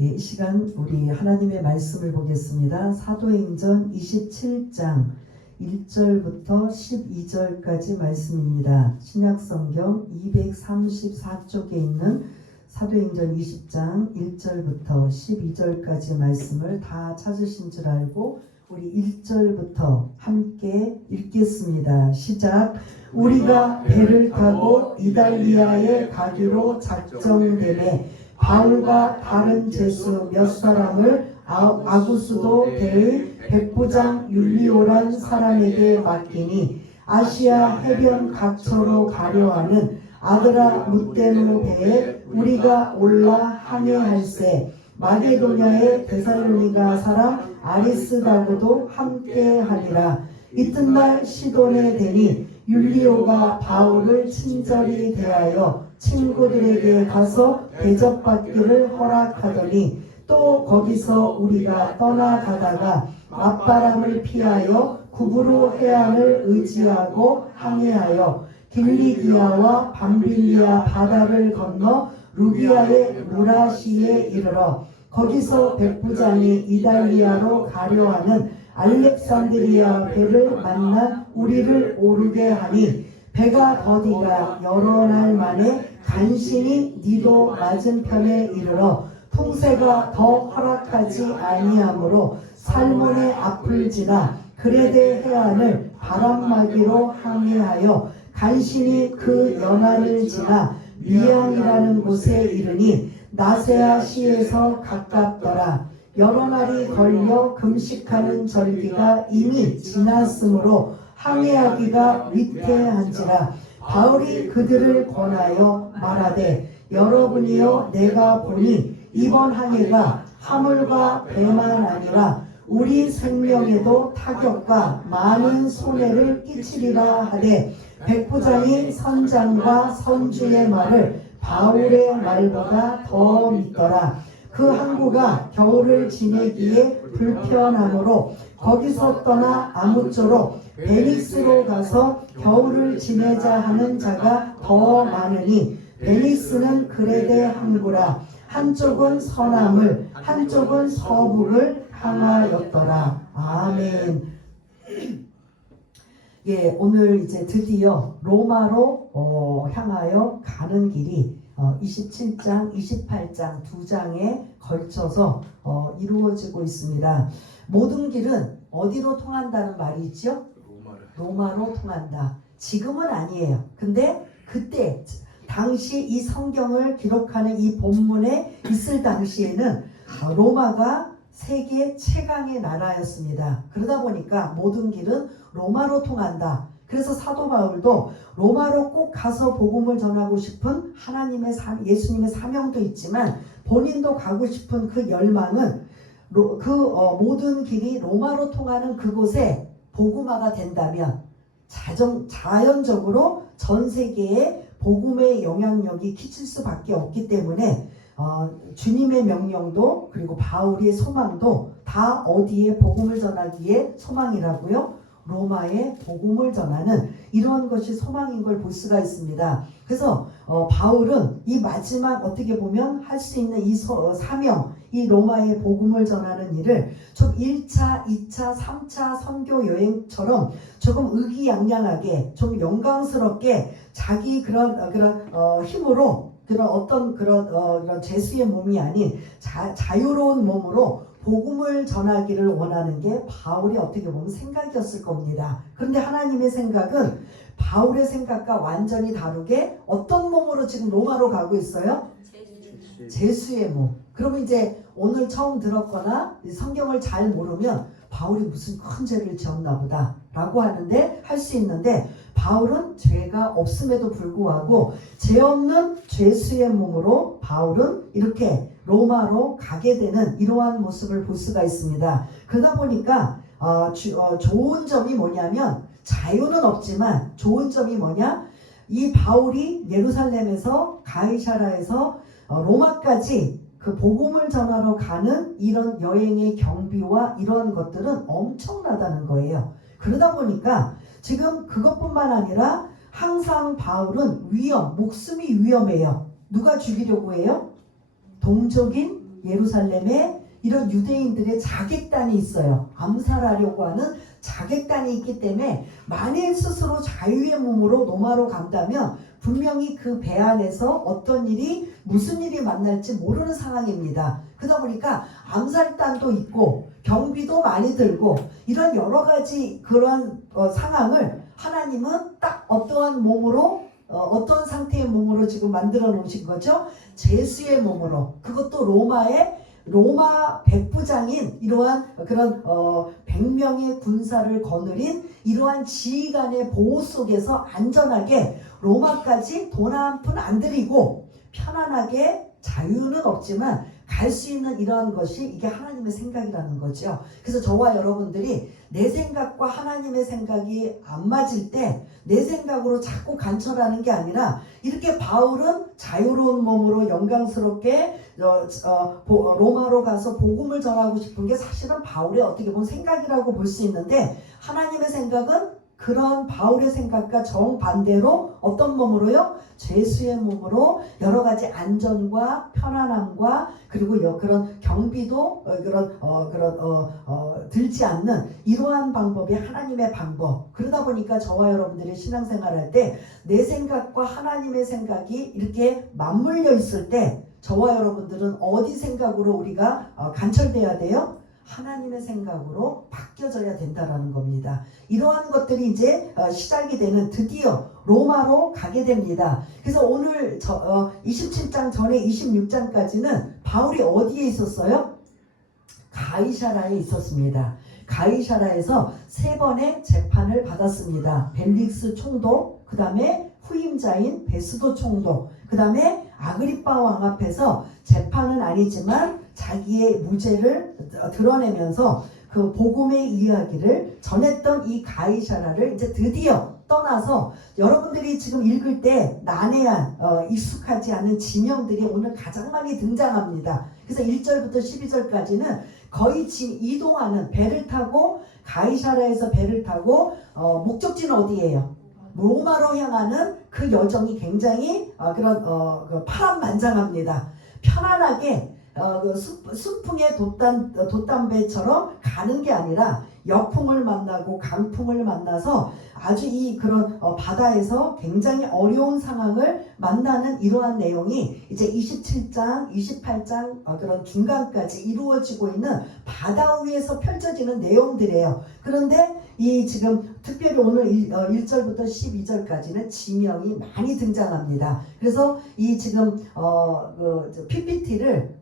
이 시간 우리 하나님의 말씀을 보겠습니다. 사도행전 27장 1절부터 12절까지 말씀입니다. 신약성경 234쪽에 있는 사도행전 20장 1절부터 12절까지 말씀을 다 찾으신 줄 알고 우리 1절부터 함께 읽겠습니다. 시작. 우리가 배를 타고 이달리아에 가기로 작정되매 바울과 다른 제수 몇 사람을 아구스도 대의 백부장 율리오란 사람에게 맡기니 아시아 해변 각처로 가려 하는 아드라 무테노 배에 우리가 올라 항해할세 마게도냐의 데살로니가 사람 아리스다고도 함께하니라. 이튿날 시돈에 대니 율리오가 바울을 친절히 대하여 친구들에게 가서 대접받기를 허락하더니 또 거기서 우리가 떠나가다가 맞바람을 피하여 구브로 해안을 의지하고 항해하여 길리기아와 밤빌리아 바다를 건너 루기아의 무라시에 이르러 거기서 백부장이 이달리아로 가려 하는 알렉산드리아 배를 만나 우리를 오르게 하니 배가 더디가 여러 날 만에 간신히 니도 맞은편에 이르러 풍세가 더 허락하지 아니하므로 살몬의 앞을 지나 그레데 해안을 바람막이로 항해하여 간신히 그 연안을 지나 미양이라는 곳에 이르니 나세아 시에서 가깝더라. 여러 날이 걸려 금식하는 절기가 이미 지났으므로 항해하기가 위태한지라. 바울이 그들을 권하여 말하되 여러분이여 내가 보니 이번 항해가 화물과 배만 아니라 우리 생명에도 타격과 많은 손해를 끼치리라 하되 백부장이 선장과 선주의 말을 바울의 말보다 더 믿더라. 그 항구가 겨울을 지내기에 불편하므로 거기서 떠나 아무쪼록 베니스로 가서 겨울을 지내자 하는 자가 더 많으니 베니스는 그레데 항구라. 한쪽은 서남을 한쪽은 서북을 향하였더라. 아멘. 예, 오늘 이제 드디어 로마로 향하여 가는 길이 27장, 28장 두 장에 걸쳐서 이루어지고 있습니다. 모든 길은 어디로 통한다는 말이죠? 로마로 통한다. 지금은 아니에요. 근데 그때 당시 이 성경을 기록하는 이 본문에 있을 당시에는 로마가 세계 최강의 나라였습니다. 그러다 보니까 모든 길은 로마로 통한다. 그래서 사도 바울도 로마로 꼭 가서 복음을 전하고 싶은 하나님의 예수님의 사명도 있지만 본인도 가고 싶은 그 열망은 모든 길이 로마로 통하는 그곳에 복음화가 된다면 자연적으로 전 세계에 복음의 영향력이 끼칠 수밖에 없기 때문에 주님의 명령도 그리고 바울의 소망도 다 어디에 복음을 전하기에 소망이라고요? 로마에 복음을 전하는 이러한 것이 소망인 걸 볼 수가 있습니다. 그래서 바울은 이 마지막 어떻게 보면 할 수 있는 이 사명, 이 로마에 복음을 전하는 일을 좀 1차, 2차, 3차 선교 여행처럼 조금 의기양양하게 좀 영광스럽게 자기 그런 힘으로 그런 죄수의 몸이 아닌 자유로운 몸으로 복음을 전하기를 원하는 게 바울이 어떻게 보면 생각이었을 겁니다. 그런데 하나님의 생각은 바울의 생각과 완전히 다르게 어떤 몸으로 지금 로마로 가고 있어요? 제수의 몸. 그러면 이제 오늘 처음 들었거나 성경을 잘 모르면 바울이 무슨 큰 죄를 지었나 보다 라고 하는데 할 수 있는데 바울은 죄가 없음에도 불구하고 죄 없는 죄수의 몸으로 바울은 이렇게 로마로 가게 되는 이러한 모습을 볼 수가 있습니다. 그러다 보니까 좋은 점이 뭐냐면 자유는 없지만 좋은 점이 뭐냐? 이 바울이 예루살렘에서 가이사라에서 로마까지 그 복음을 전하러 가는 이런 여행의 경비와 이런 것들은 엄청나다는 거예요. 그러다 보니까 지금 그것뿐만 아니라 항상 바울은 목숨이 위험해요. 누가 죽이려고 해요? 동족인 예루살렘에 이런 유대인들의 자객단이 있어요. 암살하려고 하는 자객단이 있기 때문에 만일 스스로 자유의 몸으로 로마로 간다면 분명히 그 배 안에서 어떤 일이 무슨 일이 만날지 모르는 상황입니다. 그러다 보니까 암살단도 있고 경비도 많이 들고 이런 여러 가지 그런 상황을 하나님은 딱 어떠한 몸으로 어떤 상태의 몸으로 지금 만들어 놓으신 거죠? 제수의 몸으로. 그것도 로마 백부장인 이러한 그런 100명의 군사를 거느린 이러한 지휘관의 보호 속에서 안전하게 로마까지 돈 한 푼 안 들이고 편안하게 자유는 없지만 갈 수 있는 이러한 것이 이게 하나님의 생각이라는 거죠. 그래서 저와 여러분들이 내 생각과 하나님의 생각이 안 맞을 때 내 생각으로 자꾸 간철하는 게 아니라 이렇게 바울은 자유로운 몸으로 영광스럽게 로마로 가서 복음을 전하고 싶은 게 사실은 바울의 어떻게 보면 생각이라고 볼 수 있는데 하나님의 생각은 그런 바울의 생각과 정반대로 어떤 몸으로요? 죄수의 몸으로 여러 가지 안전과 편안함과 그리고 그런 경비도 들지 않는 이러한 방법이 하나님의 방법. 그러다 보니까 저와 여러분들이 신앙생활할 때 내 생각과 하나님의 생각이 이렇게 맞물려 있을 때 저와 여러분들은 어디 생각으로 우리가 간철돼야 돼요? 하나님의 생각으로 바뀌어져야 된다라는 겁니다. 이러한 것들이 이제 시작이 되는 드디어 로마로 가게 됩니다. 그래서 오늘 27장 전에 26장까지는 바울이 어디에 있었어요? 가이사라에 있었습니다. 가이사라에서 3번의 재판을 받았습니다. 벨릭스 총독, 그 다음에 후임자인 베스도 총독, 그 다음에 아그리빠 왕 앞에서 재판은 아니지만 자기의 무죄를 드러내면서 그 복음의 이야기를 전했던 이 가이사라를 이제 드디어 떠나서 여러분들이 지금 읽을 때 난해한 익숙하지 않은 지명들이 오늘 가장 많이 등장합니다. 그래서 1절부터 12절까지는 거의 이동하는 배를 타고 가이사라에서 배를 타고 목적지는 어디예요? 로마로 향하는 그 여정이 굉장히 파란만장합니다. 편안하게 순풍의 돛담배처럼 가는 게 아니라 역풍을 만나고 강풍을 만나서 아주 그런 바다에서 굉장히 어려운 상황을 만나는 이러한 내용이 이제 27장, 28장 그런 중간까지 이루어지고 있는 바다 위에서 펼쳐지는 내용들이에요. 그런데 이 지금 특별히 오늘 1절부터 12절까지는 지명이 많이 등장합니다. 그래서 이 지금 PPT를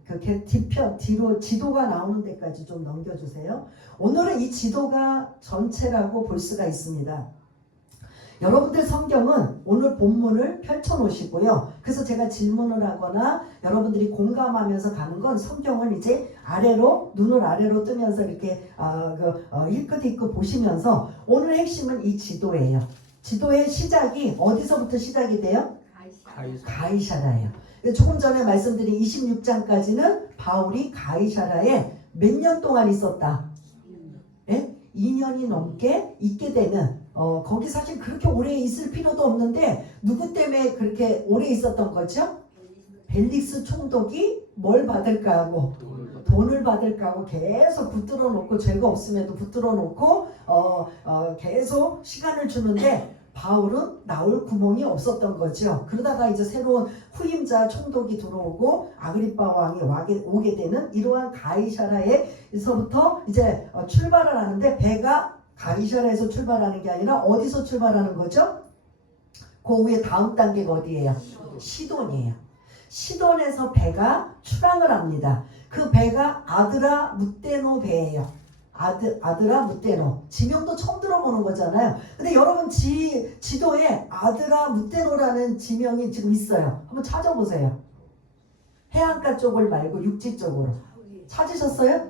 뒤로 지도가 나오는 데까지 좀 넘겨주세요. 오늘은 이 지도가 전체라고 볼 수가 있습니다. 여러분들 성경은 오늘 본문을 펼쳐놓으시고요. 그래서 제가 질문을 하거나 여러분들이 공감하면서 가는 건 성경을 이제 눈을 아래로 뜨면서 이렇게 힐끗힐끗 보시면서 오늘 핵심은 이 지도예요. 지도의 시작이 어디서부터 시작이 돼요? 가이사라예요. 조금 전에 말씀드린 26장까지는 바울이 가이사라에 몇 년 동안 있었다? 2년이 넘게 있게 되는 거기 사실 그렇게 오래 있을 필요도 없는데 누구 때문에 그렇게 오래 있었던 거죠? 벨릭스 총독이 뭘 받을까 하고 돈을 받을까 하고 계속 붙들어 놓고 죄가 없음에도 붙들어 놓고 계속 시간을 주는데 바울은 나올 구멍이 없었던 거죠. 그러다가 이제 새로운 후임자 총독이 들어오고 아그리빠 왕이 오게 되는 이러한 가이사라에서부터 이제 출발을 하는데 배가 가이사라에서 출발하는 게 아니라 어디서 출발하는 거죠? 그 위에 다음 단계가 어디예요? 시돈이에요. 시돈에서 배가 출항을 합니다. 그 배가 아드라 무테노 배예요. 아드라 무테노. 지명도 처음 들어보는 거잖아요. 근데 여러분 지도에 아드라 무테노라는 지명이 지금 있어요. 한번 찾아보세요. 해안가 쪽을 말고 육지 쪽으로. 찾으셨어요?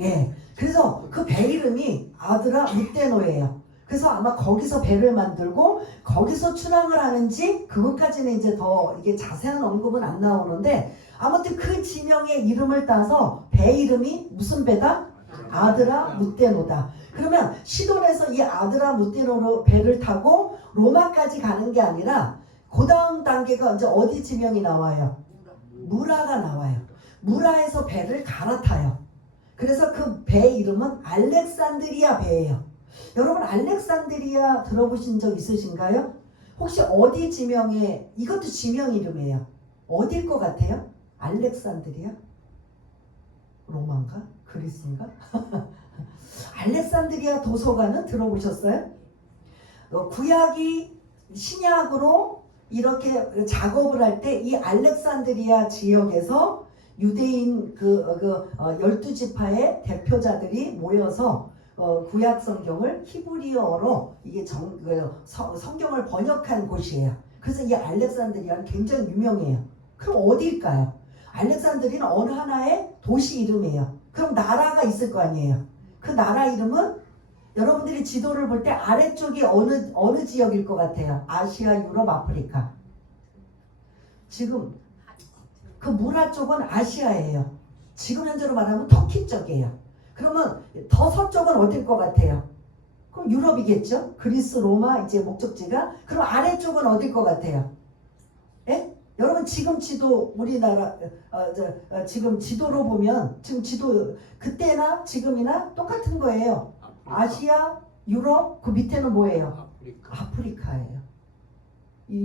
예. 그래서 그 배 이름이 아드라 무테노예요. 그래서 아마 거기서 배를 만들고 거기서 출항을 하는지 그것까지는 이제 더 이게 자세한 언급은 안 나오는데 아무튼 그 지명의 이름을 따서 배 이름이 무슨 배다? 아드라 무테노다. 그러면 시돈에서 이 아드라 무테노로 배를 타고 로마까지 가는 게 아니라 그 다음 단계가 이제 어디 지명이 나와요? 무라가 나와요. 무라에서 배를 갈아타요. 그래서 그 배 이름은 알렉산드리아 배예요. 여러분 알렉산드리아 들어보신 적 있으신가요? 혹시 어디 지명에, 이것도 지명 이름이에요. 어디일 것 같아요? 알렉산드리아? 로마인가? 그리스인가? 알렉산드리아 도서관은 들어보셨어요? 구약이 신약으로 이렇게 작업을 할 때 이 알렉산드리아 지역에서 유대인 12지파의 대표자들이 모여서 구약 성경을 히브리어로 이게 성경을 번역한 곳이에요. 그래서 이 알렉산드리아는 굉장히 유명해요. 그럼 어디일까요? 알렉산드리아는 어느 하나의 도시 이름이에요. 그럼 나라가 있을 거 아니에요. 그 나라 이름은 여러분들이 지도를 볼 때 아래쪽이 어느 지역일 것 같아요? 아시아, 유럽, 아프리카. 지금 그 무라 쪽은 아시아예요. 지금 현재로 말하면 터키 쪽이에요. 그러면 더 서쪽은 어딜 것 같아요? 그럼 유럽이겠죠? 그리스, 로마 이제 목적지가. 그럼 아래쪽은 어딜 것 같아요? 예? 여러분 지금 지도 우리나라 지금 지도로 보면 지금 지도 그때나 지금이나 똑같은 거예요. 아시아, 유럽, 그 밑에는 뭐예요? 아프리카예요.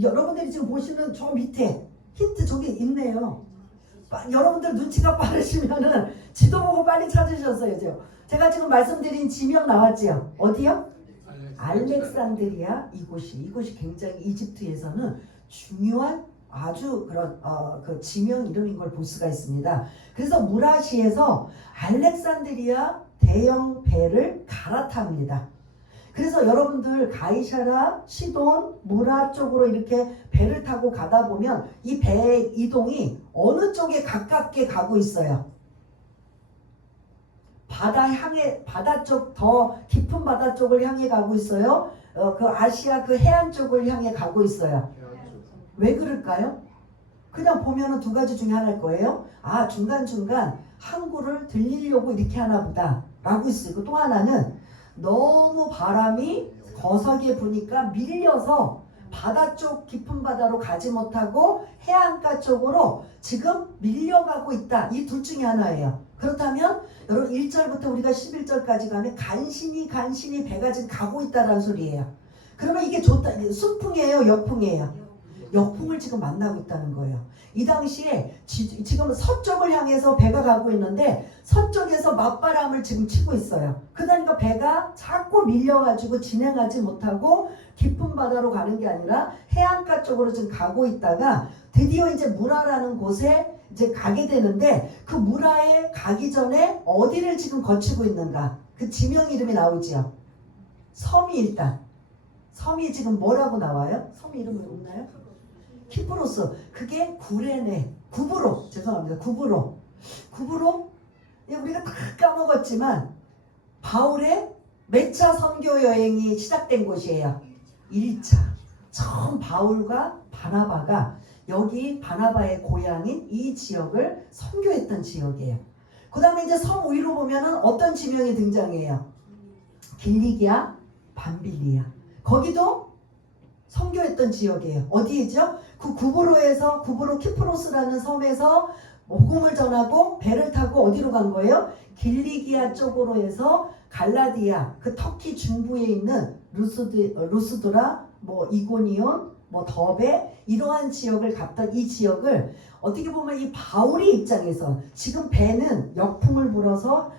여러분들이 지금 보시는 저 밑에 힌트 저기 있네요. 여러분들 눈치가 빠르시면은 지도 보고 빨리 찾으셨어야죠. 제가 지금 말씀드린 지명 나왔지요? 어디요? 알렉산드리아. 이곳이 굉장히 이집트에서는 중요한 아주 그런 그 지명 이름인 걸 볼 수가 있습니다. 그래서 무라시에서 알렉산드리아 대형 배를 갈아탑니다. 그래서 여러분들 가이샤라, 시돈, 무라 쪽으로 이렇게 배를 타고 가다 보면 이 배의 이동이 어느 쪽에 가깝게 가고 있어요? 바다 쪽, 더 깊은 바다 쪽을 향해 가고 있어요? 그 아시아 그 해안 쪽을 향해 가고 있어요. 왜 그럴까요? 그냥 보면은 두 가지 중에 하나일 거예요. 아, 중간중간 항구를 들리려고 이렇게 하나 보다 라고 있어요. 또 하나는 너무 바람이 거세게 부니까 밀려서 바다 쪽 깊은 바다로 가지 못하고 해안가 쪽으로 지금 밀려가고 있다. 이 둘 중에 하나예요. 그렇다면 여러분 1절부터 우리가 11절까지 가면 간신히 배가 지금 가고 있다는 소리예요. 그러면 이게 좋다. 순풍이에요? 역풍이에요? 역풍을 지금 만나고 있다는 거예요. 이 당시에 지금 서쪽을 향해서 배가 가고 있는데 서쪽에서 맞바람을 지금 치고 있어요. 그러니까 배가 자꾸 밀려가지고 진행하지 못하고 깊은 바다로 가는 게 아니라 해안가 쪽으로 지금 가고 있다가 드디어 이제 무라라는 곳에 이제 가게 되는데 그 무라에 가기 전에 어디를 지금 거치고 있는가? 그 지명 이름이 나오지요. 섬이 지금 뭐라고 나와요? 섬 이름이 없나요? 키프로스. 그게 구브로 우리가 다 까먹었지만 바울의 몇 차 선교 여행이 시작된 곳이에요. 1차. 처음 바울과 바나바가 여기 바나바의 고향인 이 지역을 선교했던 지역이에요. 그 다음에 이제 섬 위로 보면은 어떤 지명이 등장해요? 길리기아, 밤빌리아. 거기도 선교했던 지역이에요. 어디죠? 그 구브로 키프로스라는 섬에서 복음을 전하고 배를 타고 어디로 간 거예요? 길리기아 쪽으로 해서 갈라디아, 그 터키 중부에 있는 루스드라, 이고니온, 더베 이러한 지역을 갔던 이 지역을 어떻게 보면 이 바울의 입장에서 지금 배는 역풍을 불어서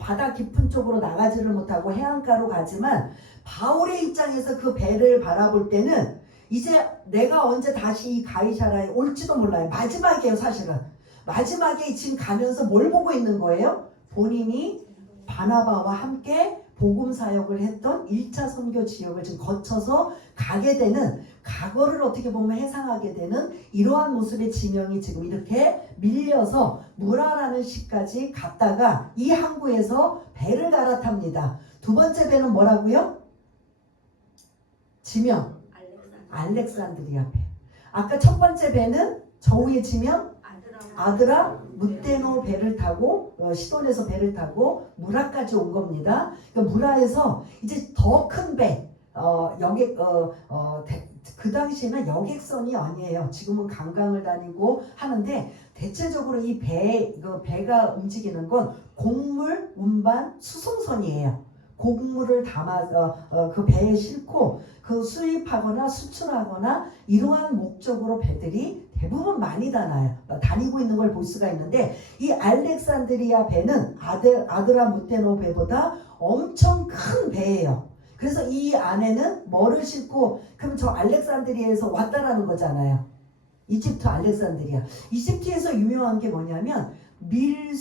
바다 깊은 쪽으로 나가지를 못하고 해안가로 가지만 바울의 입장에서 그 배를 바라볼 때는 이제 내가 언제 다시 이 가이사라에 올지도 몰라요. 마지막이에요. 사실은 마지막에 지금 가면서 뭘 보고 있는 거예요? 본인이 바나바와 함께 복음 사역을 했던 1차 선교 지역을 지금 거쳐서 가게 되는, 과거를 어떻게 보면 해상하게 되는 이러한 모습의 지명이 지금 이렇게 밀려서 무라라는 시까지 갔다가 이 항구에서 배를 갈아탑니다. 두 번째 배는 뭐라고요? 지명 알렉산드리아 배. 아까 첫 번째 배는 저 위에 지명 아드라 무테노 배를 타고 시돈에서 배를 타고 무라까지 온 겁니다. 그러니까 무라에서 이제 더 큰 배, 그 당시에는 여객선이 아니에요. 지금은 관광을 다니고 하는데 대체적으로 이 배가 움직이는 건 곡물, 운반, 수송선이에요. 곡물을 담아서 그 배에 싣고 그 수입하거나 수출하거나 이러한 목적으로 배들이 대부분 많이 다니고 있는 걸 볼 수가 있는데 이 알렉산드리아 배는 아드라무테노 배보다 엄청 큰 배예요. 그래서 이 안에는 뭐를 싣고 그럼 저 알렉산드리아에서 왔다라는 거잖아요. 이집트 알렉산드리아. 이집트에서 유명한 게 뭐냐면 밀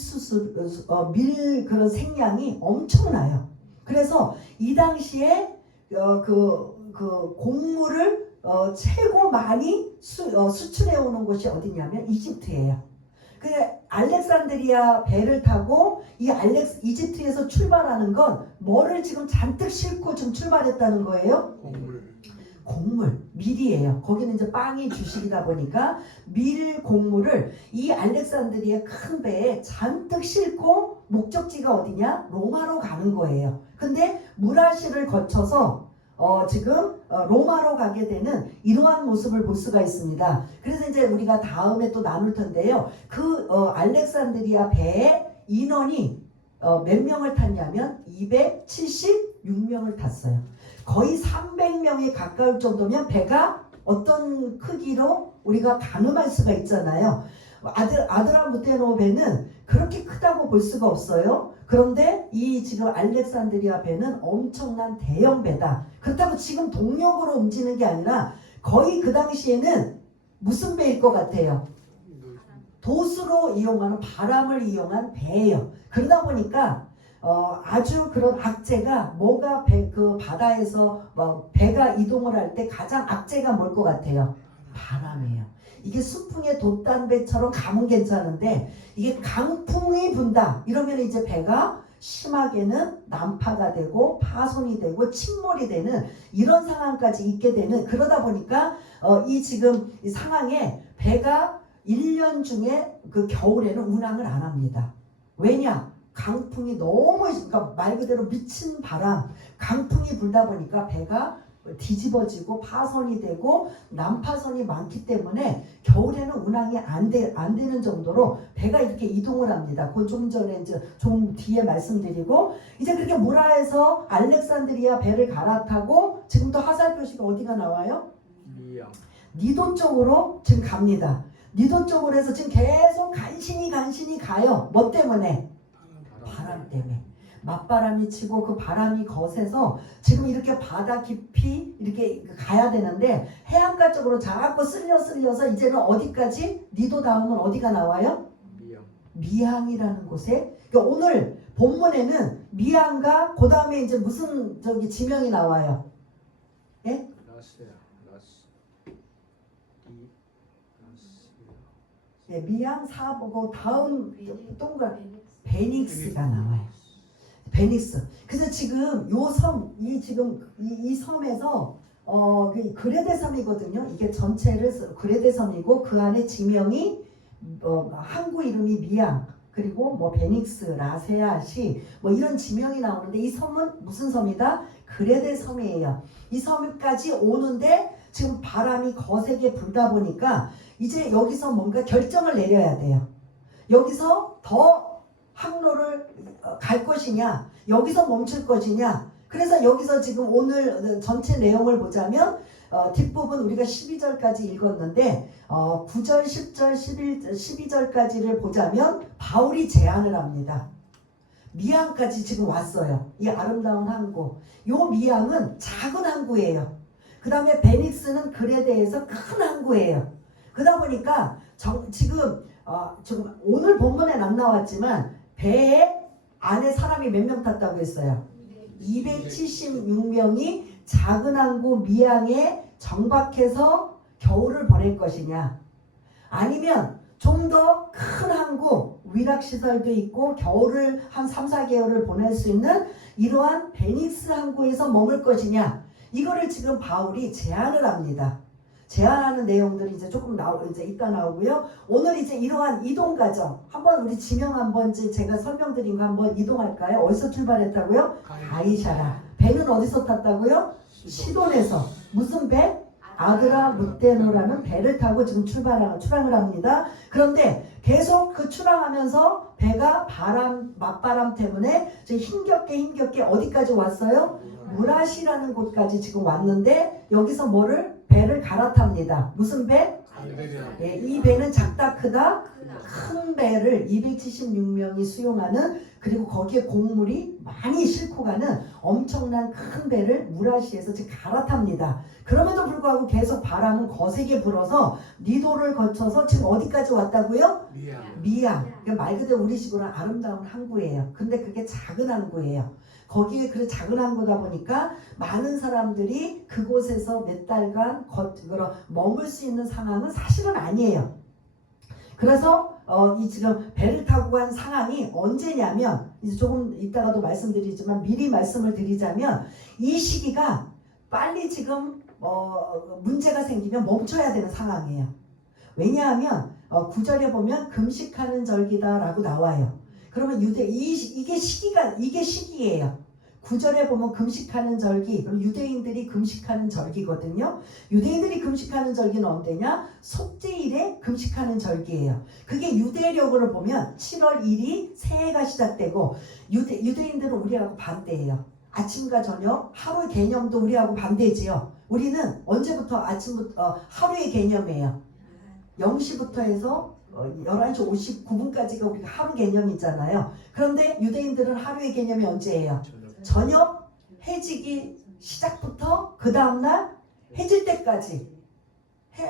그런 생량이 엄청나요. 그래서 이 당시에 그 곡물을 최고 많이 수출해 오는 곳이 어디냐면 이집트예요. 그 알렉산드리아 배를 타고 이 이집트에서 출발하는 건 뭐를 지금 잔뜩 싣고 지금 출발했다는 거예요? 곡물, 밀이에요. 거기는 이제 빵이 주식이다 보니까 밀 곡물을 이 알렉산드리아 큰 배에 잔뜩 싣고 목적지가 어디냐? 로마로 가는 거예요. 근데 무라시를 거쳐서 지금 로마로 가게 되는 이러한 모습을 볼 수가 있습니다. 그래서 이제 우리가 다음에 또 나눌 텐데요. 그 알렉산드리아 배의 인원이 몇 명을 탔냐면 276명을 탔어요. 거의 300명에 가까울 정도면 배가 어떤 크기로 우리가 가늠할 수가 있잖아요. 아드라무테노 배는 그렇게 크다고 볼 수가 없어요. 그런데 이 지금 알렉산드리아 배는 엄청난 대형 배다. 그렇다고 지금 동력으로 움직이는 게 아니라 거의 그 당시에는 무슨 배일 것 같아요? 도수로 이용하는 바람을 이용한 배예요. 그러다 보니까 아주 그런 악재가 뭐가 그 바다에서 배가 이동을 할 때 가장 악재가 뭘 것 같아요? 바람이에요. 이게 수풍에 돛단 배처럼 가면 괜찮은데 이게 강풍이 분다 이러면 이제 배가 심하게는 난파가 되고 파손이 되고 침몰이 되는 이런 상황까지 있게 되는 그러다 보니까 이 지금 이 상황에 배가 1년 중에 그 겨울에는 운항을 안 합니다. 왜냐? 강풍이 너무 그러니까 말 그대로 미친 바람 강풍이 불다 보니까 배가 뒤집어지고 파손이 되고 난파선이 많기 때문에 겨울에는 운항이 안 되는 정도로 배가 이렇게 이동을 합니다. 그 좀 전에 이제 좀 뒤에 말씀드리고 이제 그렇게 무라에서 알렉산드리아 배를 갈아타고 지금도 화살 표시가 어디가 나와요? 니도 쪽으로 지금 갑니다. 니도 쪽으로 해서 지금 계속 간신히 가요. 뭐 때문에? 바람 때문에. 맞바람이 치고 그 바람이 거세서 지금 이렇게 바다 깊이 이렇게 가야 되는데 해안가 쪽으로 자꾸 쓸려서 이제는 어디까지? 니도 다음은 어디가 나와요? 미항이라는 곳에. 그러니까 오늘 본문에는 미항과 그 다음에 이제 무슨 지명이 나와요? 예? 예, 미항 사보고 다음 동그란 베닉스가 나와요. 베닉스. 그래서 지금 요 섬, 이 섬에서 그 그레데 섬이거든요. 이게 전체를 그레데 섬이고 그 안에 지명이 항구 이름이 미항 그리고 뭐 베닉스, 라세아시 뭐 이런 지명이 나오는데 이 섬은 무슨 섬이다? 그레데 섬이에요. 이 섬까지 오는데 지금 바람이 거세게 불다 보니까 이제 여기서 뭔가 결정을 내려야 돼요. 여기서 더 항로를 갈 것이냐 여기서 멈출 것이냐. 그래서 여기서 지금 오늘 전체 내용을 보자면 뒷부분 우리가 12절까지 읽었는데 9절, 10절, 12절까지를 보자면 바울이 제안을 합니다. 미항까지 지금 왔어요. 이 아름다운 항구. 요 미항은 작은 항구예요. 그 다음에 베닉스는 그레데에서 큰 항구예요. 그러다 보니까 지금 오늘 본문엔 안 나왔지만 배에 안에 사람이 몇 명 탔다고 했어요? 276명이 작은 항구 미항에 정박해서 겨울을 보낼 것이냐 아니면 좀 더 큰 항구 위락시설도 있고 겨울을 한 3, 4개월을 보낼 수 있는 이러한 베닉스 항구에서 머물 것이냐 이거를 지금 바울이 제안을 합니다. 제안하는 내용들이 이제 조금 이제 이따 나오고요. 오늘 이제 이러한 이동 과정 한번 우리 지명 한번 제가 설명드린 거 한번 이동할까요? 어디서 출발했다고요? 가이사라. 배는 어디서 탔다고요? 시돈에서. 무슨 배? 아드라무테노라는 배를 타고 지금 출항을 합니다. 그런데 계속 그 출항하면서 배가 맞바람 때문에 힘겹게 어디까지 왔어요? 무라시라는 곳까지 지금 왔는데 여기서 배를 갈아탑니다. 무슨 배? 예, 이 배는 작다 크다? 큰 배를 276명이 수용하는, 그리고 거기에 곡물이 많이 싣고 가는 엄청난 큰 배를 무라시에서 지금 갈아탑니다. 그럼에도 불구하고 계속 바람은 거세게 불어서 니도를 거쳐서 지금 어디까지 왔다고요? 미양. 그러니까 말 그대로 우리식으로 아름다운 항구예요. 근데 그게 작은 항구예요. 거기에 그 작은 항구다 보니까 많은 사람들이 그곳에서 몇 달간 머물 수 있는 상황은 사실은 아니에요. 그래서 이 지금 배를 타고 간 상황이 언제냐면, 이제 조금 이따가도 말씀드리지만 미리 말씀을 드리자면, 이 시기가 빨리 지금 문제가 생기면 멈춰야 되는 상황이에요. 왜냐하면 9절에 보면 금식하는 절기다라고 나와요. 그러면 이게 시기예요. 9절에 보면 금식하는 절기, 그럼 유대인들이 금식하는 절기거든요. 유대인들이 금식하는 절기는 언제냐? 속죄일에 금식하는 절기예요. 그게 유대력으로 보면 7월 1일이 새해가 시작되고, 유대인들은 우리하고 반대예요. 아침과 저녁, 하루의 개념도 우리하고 반대지요. 우리는 언제부터 아침부터 하루의 개념이에요. 0시부터 해서 11시 59분까지가 우리가 하루 개념이잖아요. 그런데 유대인들은 하루의 개념이 언제예요? 저녁 해지기 시작부터 그 다음날 해질 때까지,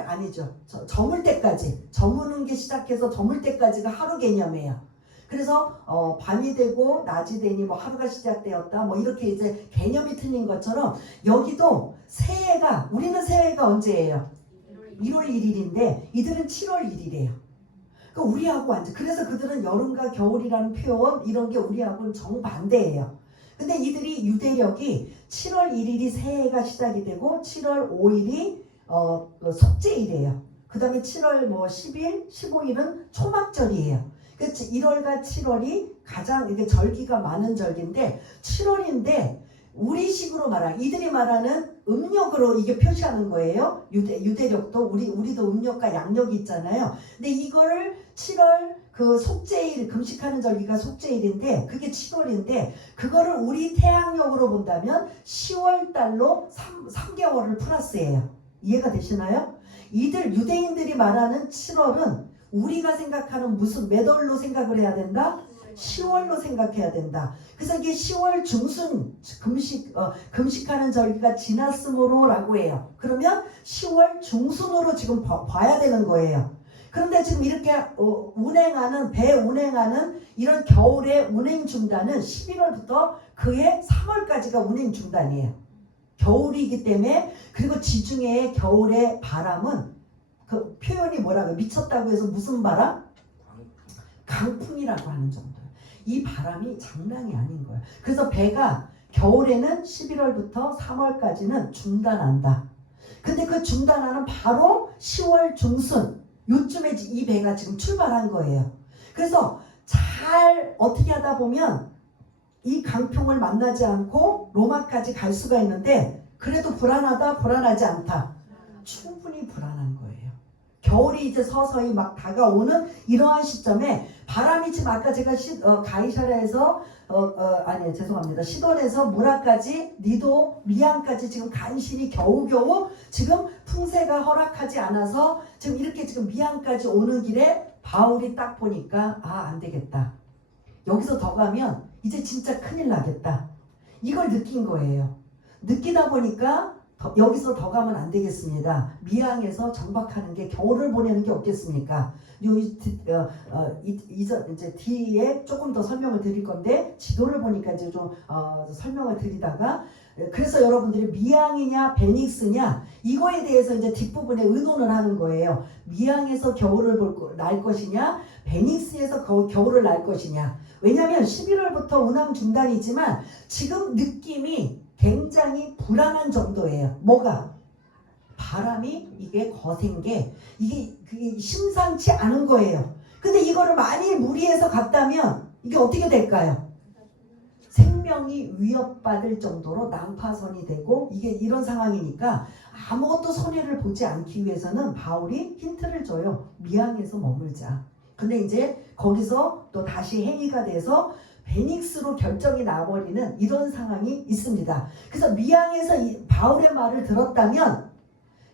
아니죠, 저물 때까지, 저무는 게 시작해서 저물 때까지가 하루 개념이에요. 그래서 밤이 되고 낮이 되니 하루가 시작되었다, 이렇게 이제 개념이 틀린 것처럼 여기도 우리는 새해가 언제예요? 1월 1일인데 이들은 7월 1일이에요. 그러니까 우리하고 완전, 그래서 그들은 여름과 겨울이라는 표현 이런 게 우리하고는 정반대예요. 근데 이들이 유대력이 7월 1일이 새해가 시작이 되고 7월 5일이 속죄일이에요. 그 다음에 7월 10일, 15일은 초막절이에요. 그래서 1월과 7월이 가장 이게 절기가 많은 절기인데, 7월인데 우리식으로 이들이 말하는 음력으로 이게 표시하는 거예요. 유대력도 우리도 음력과 양력이 있잖아요. 근데 이거를 7월 그 속죄일, 금식하는 절기가 속죄일인데 그게 7월인데, 그거를 우리 태양력으로 본다면 10월 달로 3개월을 플러스해요. 이해가 되시나요? 유대인들이 말하는 7월은 우리가 생각하는 무슨 몇 월로 생각을 해야 된다? 10월로 생각해야 된다. 그래서 이게 10월 중순 금식하는 절기가 지났으므로라고 해요. 그러면 10월 중순으로 지금 봐야 되는 거예요. 그런데 지금 이렇게 배 운행하는 이런 겨울의 운행 중단은 11월부터 그해 3월까지가 운행 중단이에요. 겨울이기 때문에. 그리고 지중해의 겨울의 바람은 그 표현이 뭐라고, 미쳤다고 해서 무슨 바람? 강풍이라고 하는 정도예요. 이 바람이 장난이 아닌 거예요. 그래서 배가 겨울에는 11월부터 3월까지는 중단한다. 근데 그 중단하는 바로 10월 중순 요쯤에 이 배가 지금 출발한 거예요. 그래서 잘 어떻게 하다 보면 이 강풍을 만나지 않고 로마까지 갈 수가 있는데, 그래도 불안하지 않다. 충분히 불안한 거예요. 겨울이 이제 서서히 다가오는 이러한 시점에 바람이 지금 아까 제가 가이사랴에서 시돈에서 무라까지, 니도, 미양까지 지금 간신히 겨우겨우 지금 풍세가 허락하지 않아서 지금 이렇게 지금 미양까지 오는 길에 바울이 딱 보니까 안 되겠다. 여기서 더 가면 이제 진짜 큰일 나겠다. 이걸 느낀 거예요. 느끼다 보니까 여기서 더 가면 안 되겠습니다. 미양에서 정박하는 게, 겨울을 보내는 게 없겠습니까? 이제 뒤에 조금 더 설명을 드릴 건데, 지도를 보니까 이제 좀 설명을 드리다가, 그래서 여러분들이 미양이냐 베닉스냐 이거에 대해서 이제 뒷부분에 의논을 하는 거예요. 미양에서 겨울을 날 것이냐, 베닉스에서 겨울을 날 것이냐. 왜냐하면 11월부터 운항 중단이지만 지금 느낌이 굉장히 불안한 정도예요. 뭐가? 바람이 이게 거센 게 그게 심상치 않은 거예요. 근데 이거를 많이 무리해서 갔다면 이게 어떻게 될까요? 생명이 위협받을 정도로 난파선이 되고 이게 이런 상황이니까 아무것도 손해를 보지 않기 위해서는 바울이 힌트를 줘요. 미항에서 머물자. 근데 이제 거기서 또 다시 행위가 돼서 베닉스로 결정이 나버리는 이런 상황이 있습니다. 그래서 미항에서 바울의 말을 들었다면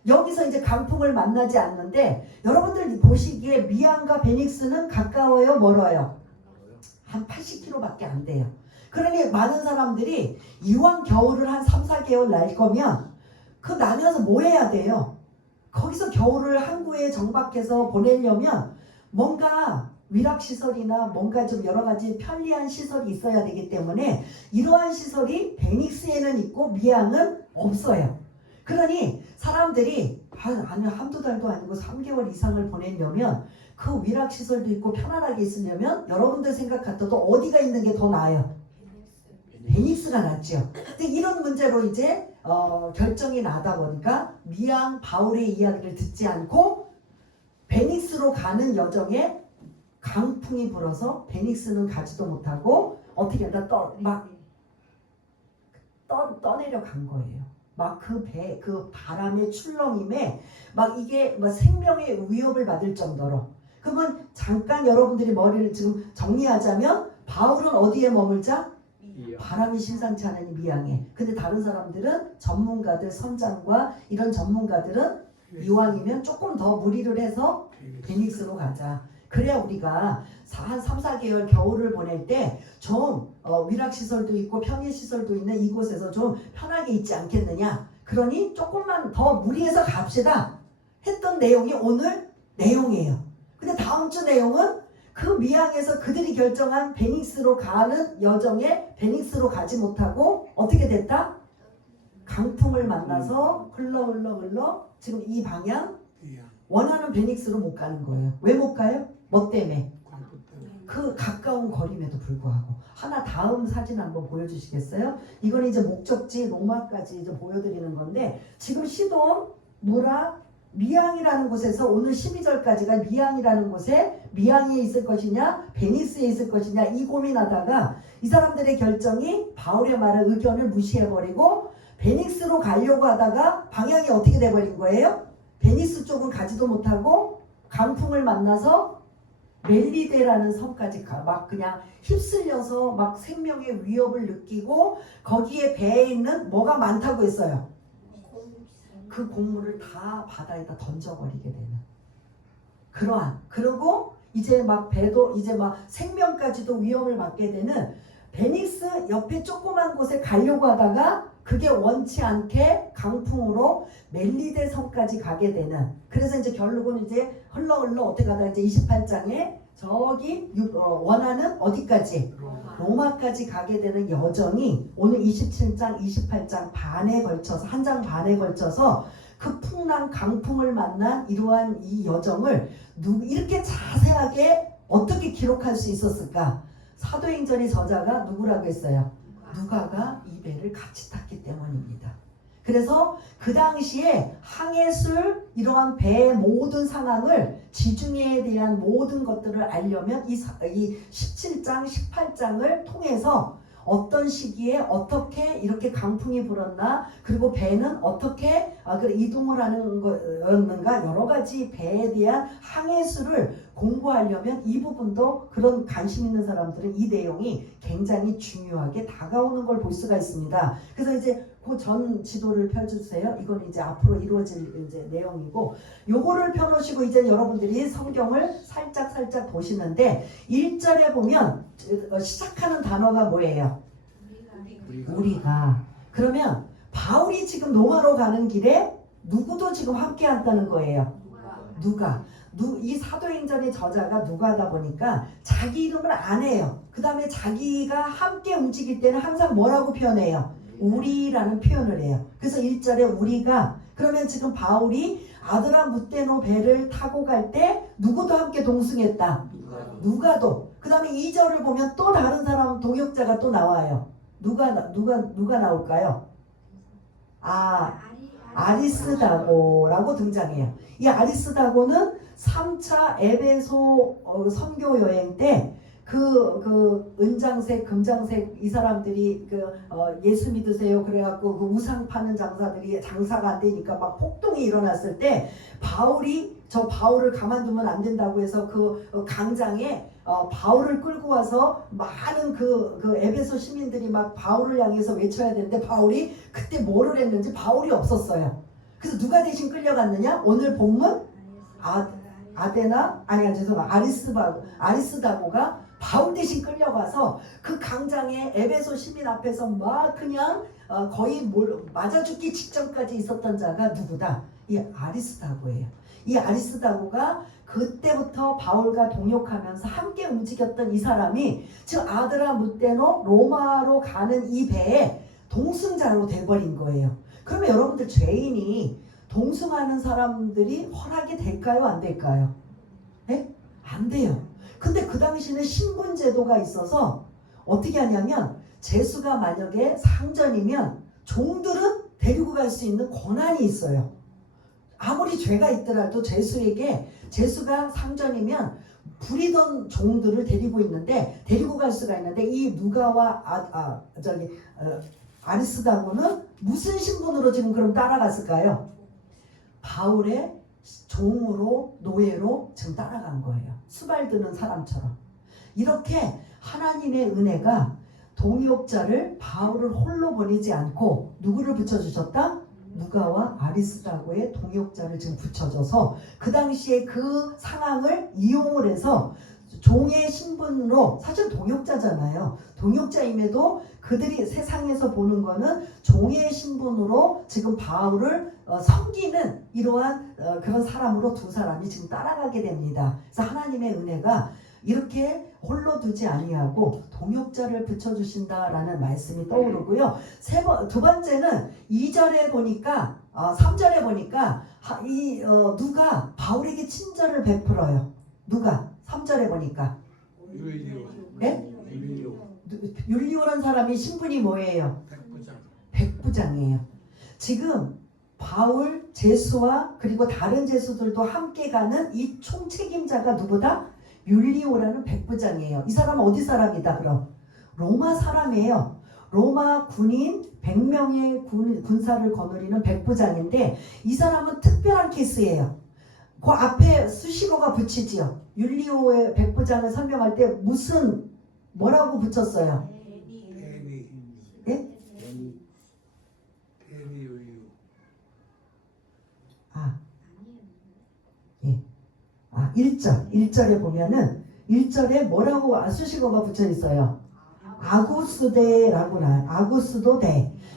여기서 이제 강풍을 만나지 않는데 여러분들 보시기에 미항과 베닉스는 가까워요? 멀어요? 한 80km밖에 안 돼요. 그러니 많은 사람들이 이왕 겨울을 한 3, 4개월 날 거면 그 나면서 뭐 해야 돼요? 거기서 겨울을 항구에 정박해서 보내려면 뭔가 위락시설이나 뭔가 좀 여러 가지 편리한 시설이 있어야 되기 때문에 이러한 시설이 베닉스에는 있고 미항은 없어요. 그러니 사람들이 아니 한두 달도 아니고 3개월 이상을 보내려면 그 위락시설도 있고 편안하게 있으려면 여러분들 생각 같아도 어디가 있는 게 더 나아요? 베닉스가 낫죠. 근데 이런 문제로 이제 결정이 나다 보니까 미항 바울의 이야기를 듣지 않고 베닉스로 가는 여정에 강풍이 불어서 베닉스는 가지도 못하고 어떻게 하다 떠내려 간 거예요. 막 그 바람의 출렁임에 막 이게 막 생명의 위협을 받을 정도로. 그러면 잠깐 여러분들이 머리를 지금 정리하자면 바울은 어디에 머물자? 바람이 심상치 않은 미항에. 근데 다른 사람들은 전문가들 선장과 이런 전문가들은 이왕이면 조금 더 무리를 해서 베닉스로 가자. 그래야 우리가 한 3, 4개월 겨울을 보낼 때 좀 위락시설도 있고 편의시설도 있는 이곳에서 좀 편하게 있지 않겠느냐. 그러니 조금만 더 무리해서 갑시다 했던 내용이 오늘 내용이에요. 근데 다음 주 내용은 그 미항에서 그들이 결정한 베닉스로 가는 여정에 베닉스로 가지 못하고 어떻게 됐다? 강풍을 만나서 흘러 지금 이 방향 원하는 베닉스로 못 가는 거예요. 왜 못 가요? 뭐 때문에? 그 가까운 거림에도 불구하고. 하나 다음 사진 한번 보여주시겠어요? 이건 이제 목적지 로마까지 이제 보여드리는 건데 지금 시돈, 무라, 미항이라는 곳에서 오늘 12절까지가 미항이라는 곳에 미항에 있을 것이냐 베니스에 있을 것이냐 이 고민하다가 이 사람들의 결정이 바울의 말을 의견을 무시해버리고 베닉스로 가려고 하다가 방향이 어떻게 돼버린 거예요? 베니스 쪽은 가지도 못하고 강풍을 만나서 멜리데라는 섬까지 막 그냥 휩쓸려서 막 생명의 위협을 느끼고 거기에 배에 있는 뭐가 많다고 했어요. 그 곡물을 다 바다에다 던져버리게 되는 그러한. 그리고 이제 막 배도 이제 막 생명까지도 위험을 받게 되는 베니스 옆에 조그만 곳에 가려고 하다가 그게 원치 않게 강풍으로 멜리데 섬까지 가게 되는. 그래서 이제 결국은 이제 흘러 어떻게 가다 이제 28장에 저기 원하는 어디까지? 로마까지 가게 되는 여정이 오늘 27장, 28장 반에 걸쳐서 한 장 반에 걸쳐서 그 풍랑 강풍을 만난 이러한 이 여정을 이렇게 자세하게 어떻게 기록할 수 있었을까? 사도행전의 저자가 누구라고 했어요? 누가가 이 배를 같이 탔기 때문입니다. 그래서 그 당시에 항해술 이러한 배의 모든 상황을 지중해에 대한 모든 것들을 알려면 이 17장, 18장을 통해서 어떤 시기에 어떻게 이렇게 강풍이 불었나 그리고 배는 어떻게 이동을 하는 거였는가 여러 가지 배에 대한 항해술을 공부하려면 이 부분도 그런 관심 있는 사람들은 이 내용이 굉장히 중요하게 다가오는 걸 볼 수가 있습니다. 그래서 이제 그 전 지도를 펴주세요. 이건 이제 앞으로 이루어질 이제 내용이고 요거를 펴놓으시고 이제 여러분들이 성경을 살짝 보시는데 1절에 보면 시작하는 단어가 뭐예요? 우리가. 그러면 바울이 지금 로마로 가는 길에 누구도 지금 함께 한다는 거예요. 누가? 이 사도행전의 저자가 누가다 보니까 자기 이름을 안 해요. 그 다음에 자기가 함께 움직일 때는 항상 뭐라고 표현해요? 우리라는 표현을 해요. 그래서 1절에 우리가. 그러면 지금 바울이 아드라무테노 배를 타고 갈 때 누구도 함께 동승했다. 누가도. 그 다음에 2절을 보면 또 다른 사람 동역자가 또 나와요. 누가 나올까요? 아리스다고라고 등장해요. 이 아리스다고는 3차 에베소 선교 여행 때 그 은장색, 금장색 이 사람들이 예수 믿으세요 그래갖고 그 우상 파는 장사들이 장사가 안 되니까 막 폭동이 일어났을 때 저 바울을 가만두면 안 된다고 해서 그 강장에 바울을 끌고 와서 많은 그 에베소 시민들이 막 바울을 향해서 외쳐야 되는데 바울이 그때 뭐를 했는지 바울이 없었어요. 그래서 누가 대신 끌려갔느냐? 오늘 본문 아리스다고가 바울 대신 끌려가서 그 강장에 에베소 시민 앞에서 막 그냥 거의 맞아 죽기 직전까지 있었던 자가 누구다? 이 아리스다고예요. 이 아리스다고가 그때부터 바울과 동역하면서 함께 움직였던 이 사람이 즉 아드라무테노 로마로 가는 이 배에 동승자로 돼버린 거예요. 그러면 여러분들 죄인이 동승하는 사람들이 허락이 될까요? 안 될까요? 네? 안 돼요. 근데 그 당시는 신분제도가 있어서 어떻게 하냐면 제수가 만약에 상전이면 종들은 데리고 갈 수 있는 권한이 있어요. 아무리 죄가 있더라도 제수가 상전이면 부리던 종들을 데리고 갈 수가 있는데 이 누가와 아리스다고는 무슨 신분으로 지금 그럼 따라갔을까요? 바울의 종으로 노예로 지금 따라간 거예요. 수발드는 사람처럼. 이렇게 하나님의 은혜가 동역자를 바울을 홀로 보내지 않고 누구를 붙여주셨다? 누가와 아리스다고의 동역자를 지금 붙여줘서 그 당시에 그 상황을 이용을 해서 종의 신분으로 사실 동역자잖아요. 동역자임에도 그들이 세상에서 보는 거는 종의 신분으로 지금 바울을 섬기는 이러한 그런 사람으로 두 사람이 지금 따라가게 됩니다. 그래서 하나님의 은혜가 이렇게 홀로 두지 아니하고 동역자를 붙여주신다라는 말씀이 떠오르고요. 두 번째는 2절에 보니까 3절에 보니까 누가 바울에게 친절을 베풀어요. 누가? 3절에 보니까 네? 율리오라는 사람이 신분이 뭐예요? 백부장이에요. 지금 바울, 제수와 그리고 다른 제수들도 함께 가는 이 총책임자가 누구다? 율리오라는 백부장이에요. 이 사람은 어디 사람이다 그럼? 로마 사람이에요. 로마 군인 100명의 군사를 거느리는 백부장인데 이 사람은 특별한 케이스예요. 그 앞에 수식어가 붙이지요. 율리오의 백부장을 설명할 때 뭐라고 붙였어요? 네? 1절에 보면은 1절에 뭐라고 수식어가 붙여 있어요? 아구스도대.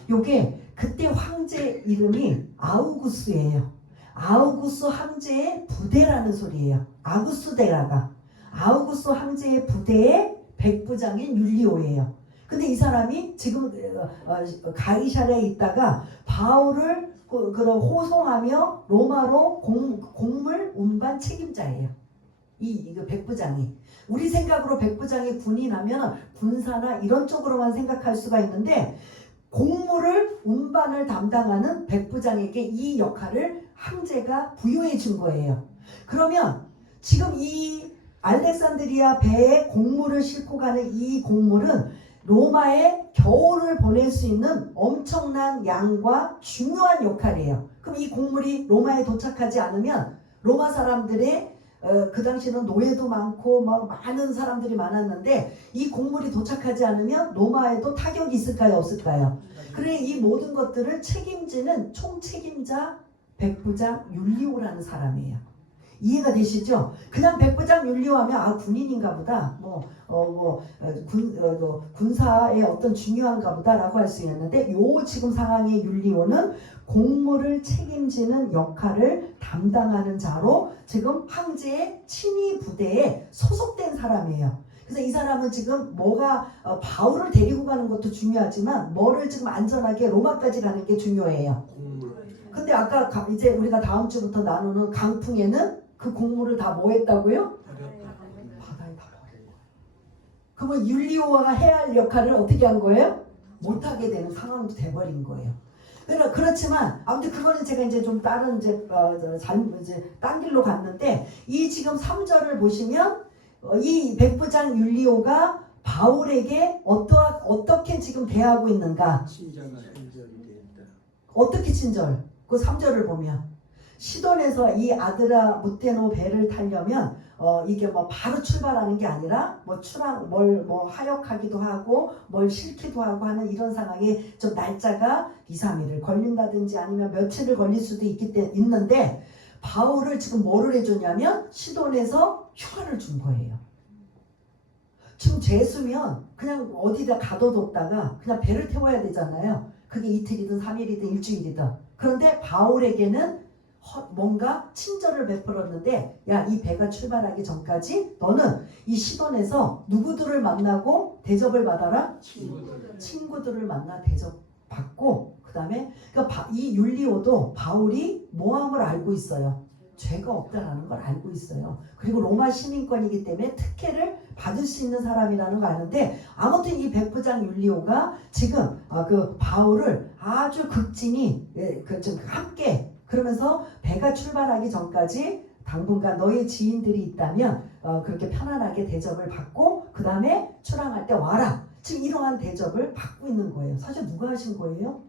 요게 그때 황제 이름이 아우구스예요. 아우구스 황제의 부대라는 소리예요. 아우구스 황제의 부대의 백부장인 율리오예요. 근데 이 사람이 지금 가이사랴에 있다가 바울을 그런 호송하며 로마로 공물 운반 책임자예요. 이 백부장이. 우리 생각으로 백부장이 군인하면 군사나 이런 쪽으로만 생각할 수가 있는데 공물을 운반을 담당하는 백부장에게 이 역할을 황제가 부여해 준 거예요. 그러면 지금 이 알렉산드리아 배에 공물을 싣고 가는 이 공물은 로마에 겨울을 보낼 수 있는 엄청난 양과 중요한 역할이에요. 그럼 이 공물이 로마에 도착하지 않으면 로마 사람들의 그 당시는 노예도 많고 막 많은 사람들이 많았는데 이 공물이 도착하지 않으면 로마에도 타격이 있을까요? 없을까요? 그래 이 모든 것들을 책임지는 총책임자 백부장 율리오라는 사람이에요. 이해가 되시죠? 그냥 백부장 율리오 하면 군인인가 보다 군사의 어떤 중요한가 보다라고 할 수 있는데 요 지금 상황의 율리오는 공무를 책임지는 역할을 담당하는 자로 지금 황제의 친위 부대에 소속된 사람이에요. 그래서 이 사람은 지금 바울을 데리고 가는 것도 중요하지만 뭐를 지금 안전하게 로마까지 가는 게 중요해요. 근데 아까 이제 우리가 다음 주부터 나누는 강풍에는 그 공물을 다 뭐 했다고요? 바다에 다 버린 거예요. 그러면 율리오가 해야 할 역할을 어떻게 한 거예요? 못하게 되는 상황도 돼버린 거예요. 그렇지만 아무튼 그거는 제가 이제 좀 다른 이제 딴 길로 갔는데 이 지금 3절을 보시면 이 백부장 율리오가 바울에게 어떻게 지금 대하고 있는가? 친절한 친절이 되었다. 어떻게 친절? 그 3절을 보면 시돈에서 이 아드라 무테노 배를 타려면 이게 뭐 바로 출발하는 게 아니라 뭐 뭘 하역하기도 하고 뭘 싣기도 하고 하는 이런 상황에 좀 날짜가 2, 3일을 걸린다든지 아니면 며칠을 걸릴 수도 있는데 바울을 지금 뭐를 해줬냐면 시돈에서 휴가를 준 거예요. 지금 재수면 그냥 어디다 가둬뒀다가 그냥 배를 태워야 되잖아요. 그게 이틀이든 3일이든 일주일이든. 그런데 바울에게는 뭔가 친절을 베풀었는데 야, 이 배가 출발하기 전까지 너는 이 시돈에서 누구들을 만나고 대접을 받아라? 친구들을 만나 대접받고 그 다음에 그러니까 이 율리오도 바울이 모함을 알고 있어요. 죄가 없다라는 걸 알고 있어요. 그리고 로마 시민권이기 때문에 특혜를 받을 수 있는 사람이라는 걸 아는데 아무튼 이 백부장 율리오가 지금 그 바울을 아주 극진히 좀 함께 그러면서 배가 출발하기 전까지 당분간 너의 지인들이 있다면 그렇게 편안하게 대접을 받고 그 다음에 출항할 때 와라. 지금 이러한 대접을 받고 있는 거예요. 사실 누가 하신 거예요?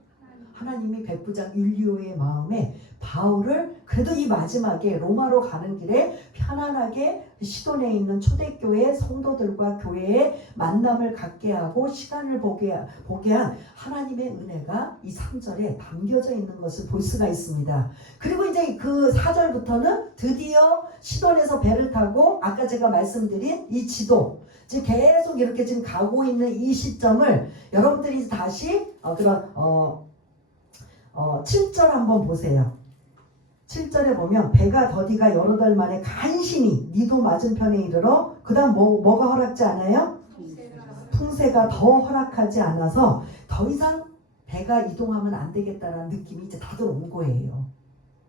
하나님이 백부장 율리오의 마음에 바울을 그래도 이 마지막에 로마로 가는 길에 편안하게 시돈에 있는 초대교회 성도들과 교회의 만남을 갖게 하고 시간을 보게 한 하나님의 은혜가 이 3절에 담겨져 있는 것을 볼 수가 있습니다. 그리고 이제 그 4절부터는 드디어 시돈에서 배를 타고 아까 제가 말씀드린 이 지도 지금 계속 이렇게 지금 가고 있는 이 시점을 여러분들이 다시 7절 한번 보세요. 7절에 보면 배가 더디가 여러 달 만에 간신히 니도 맞은편에 이르러 그 다음 뭐가 허락지 않아요? 풍세가 더 허락하지 않아서 더 이상 배가 이동하면 안 되겠다는 느낌이 이제 다들 온 거예요.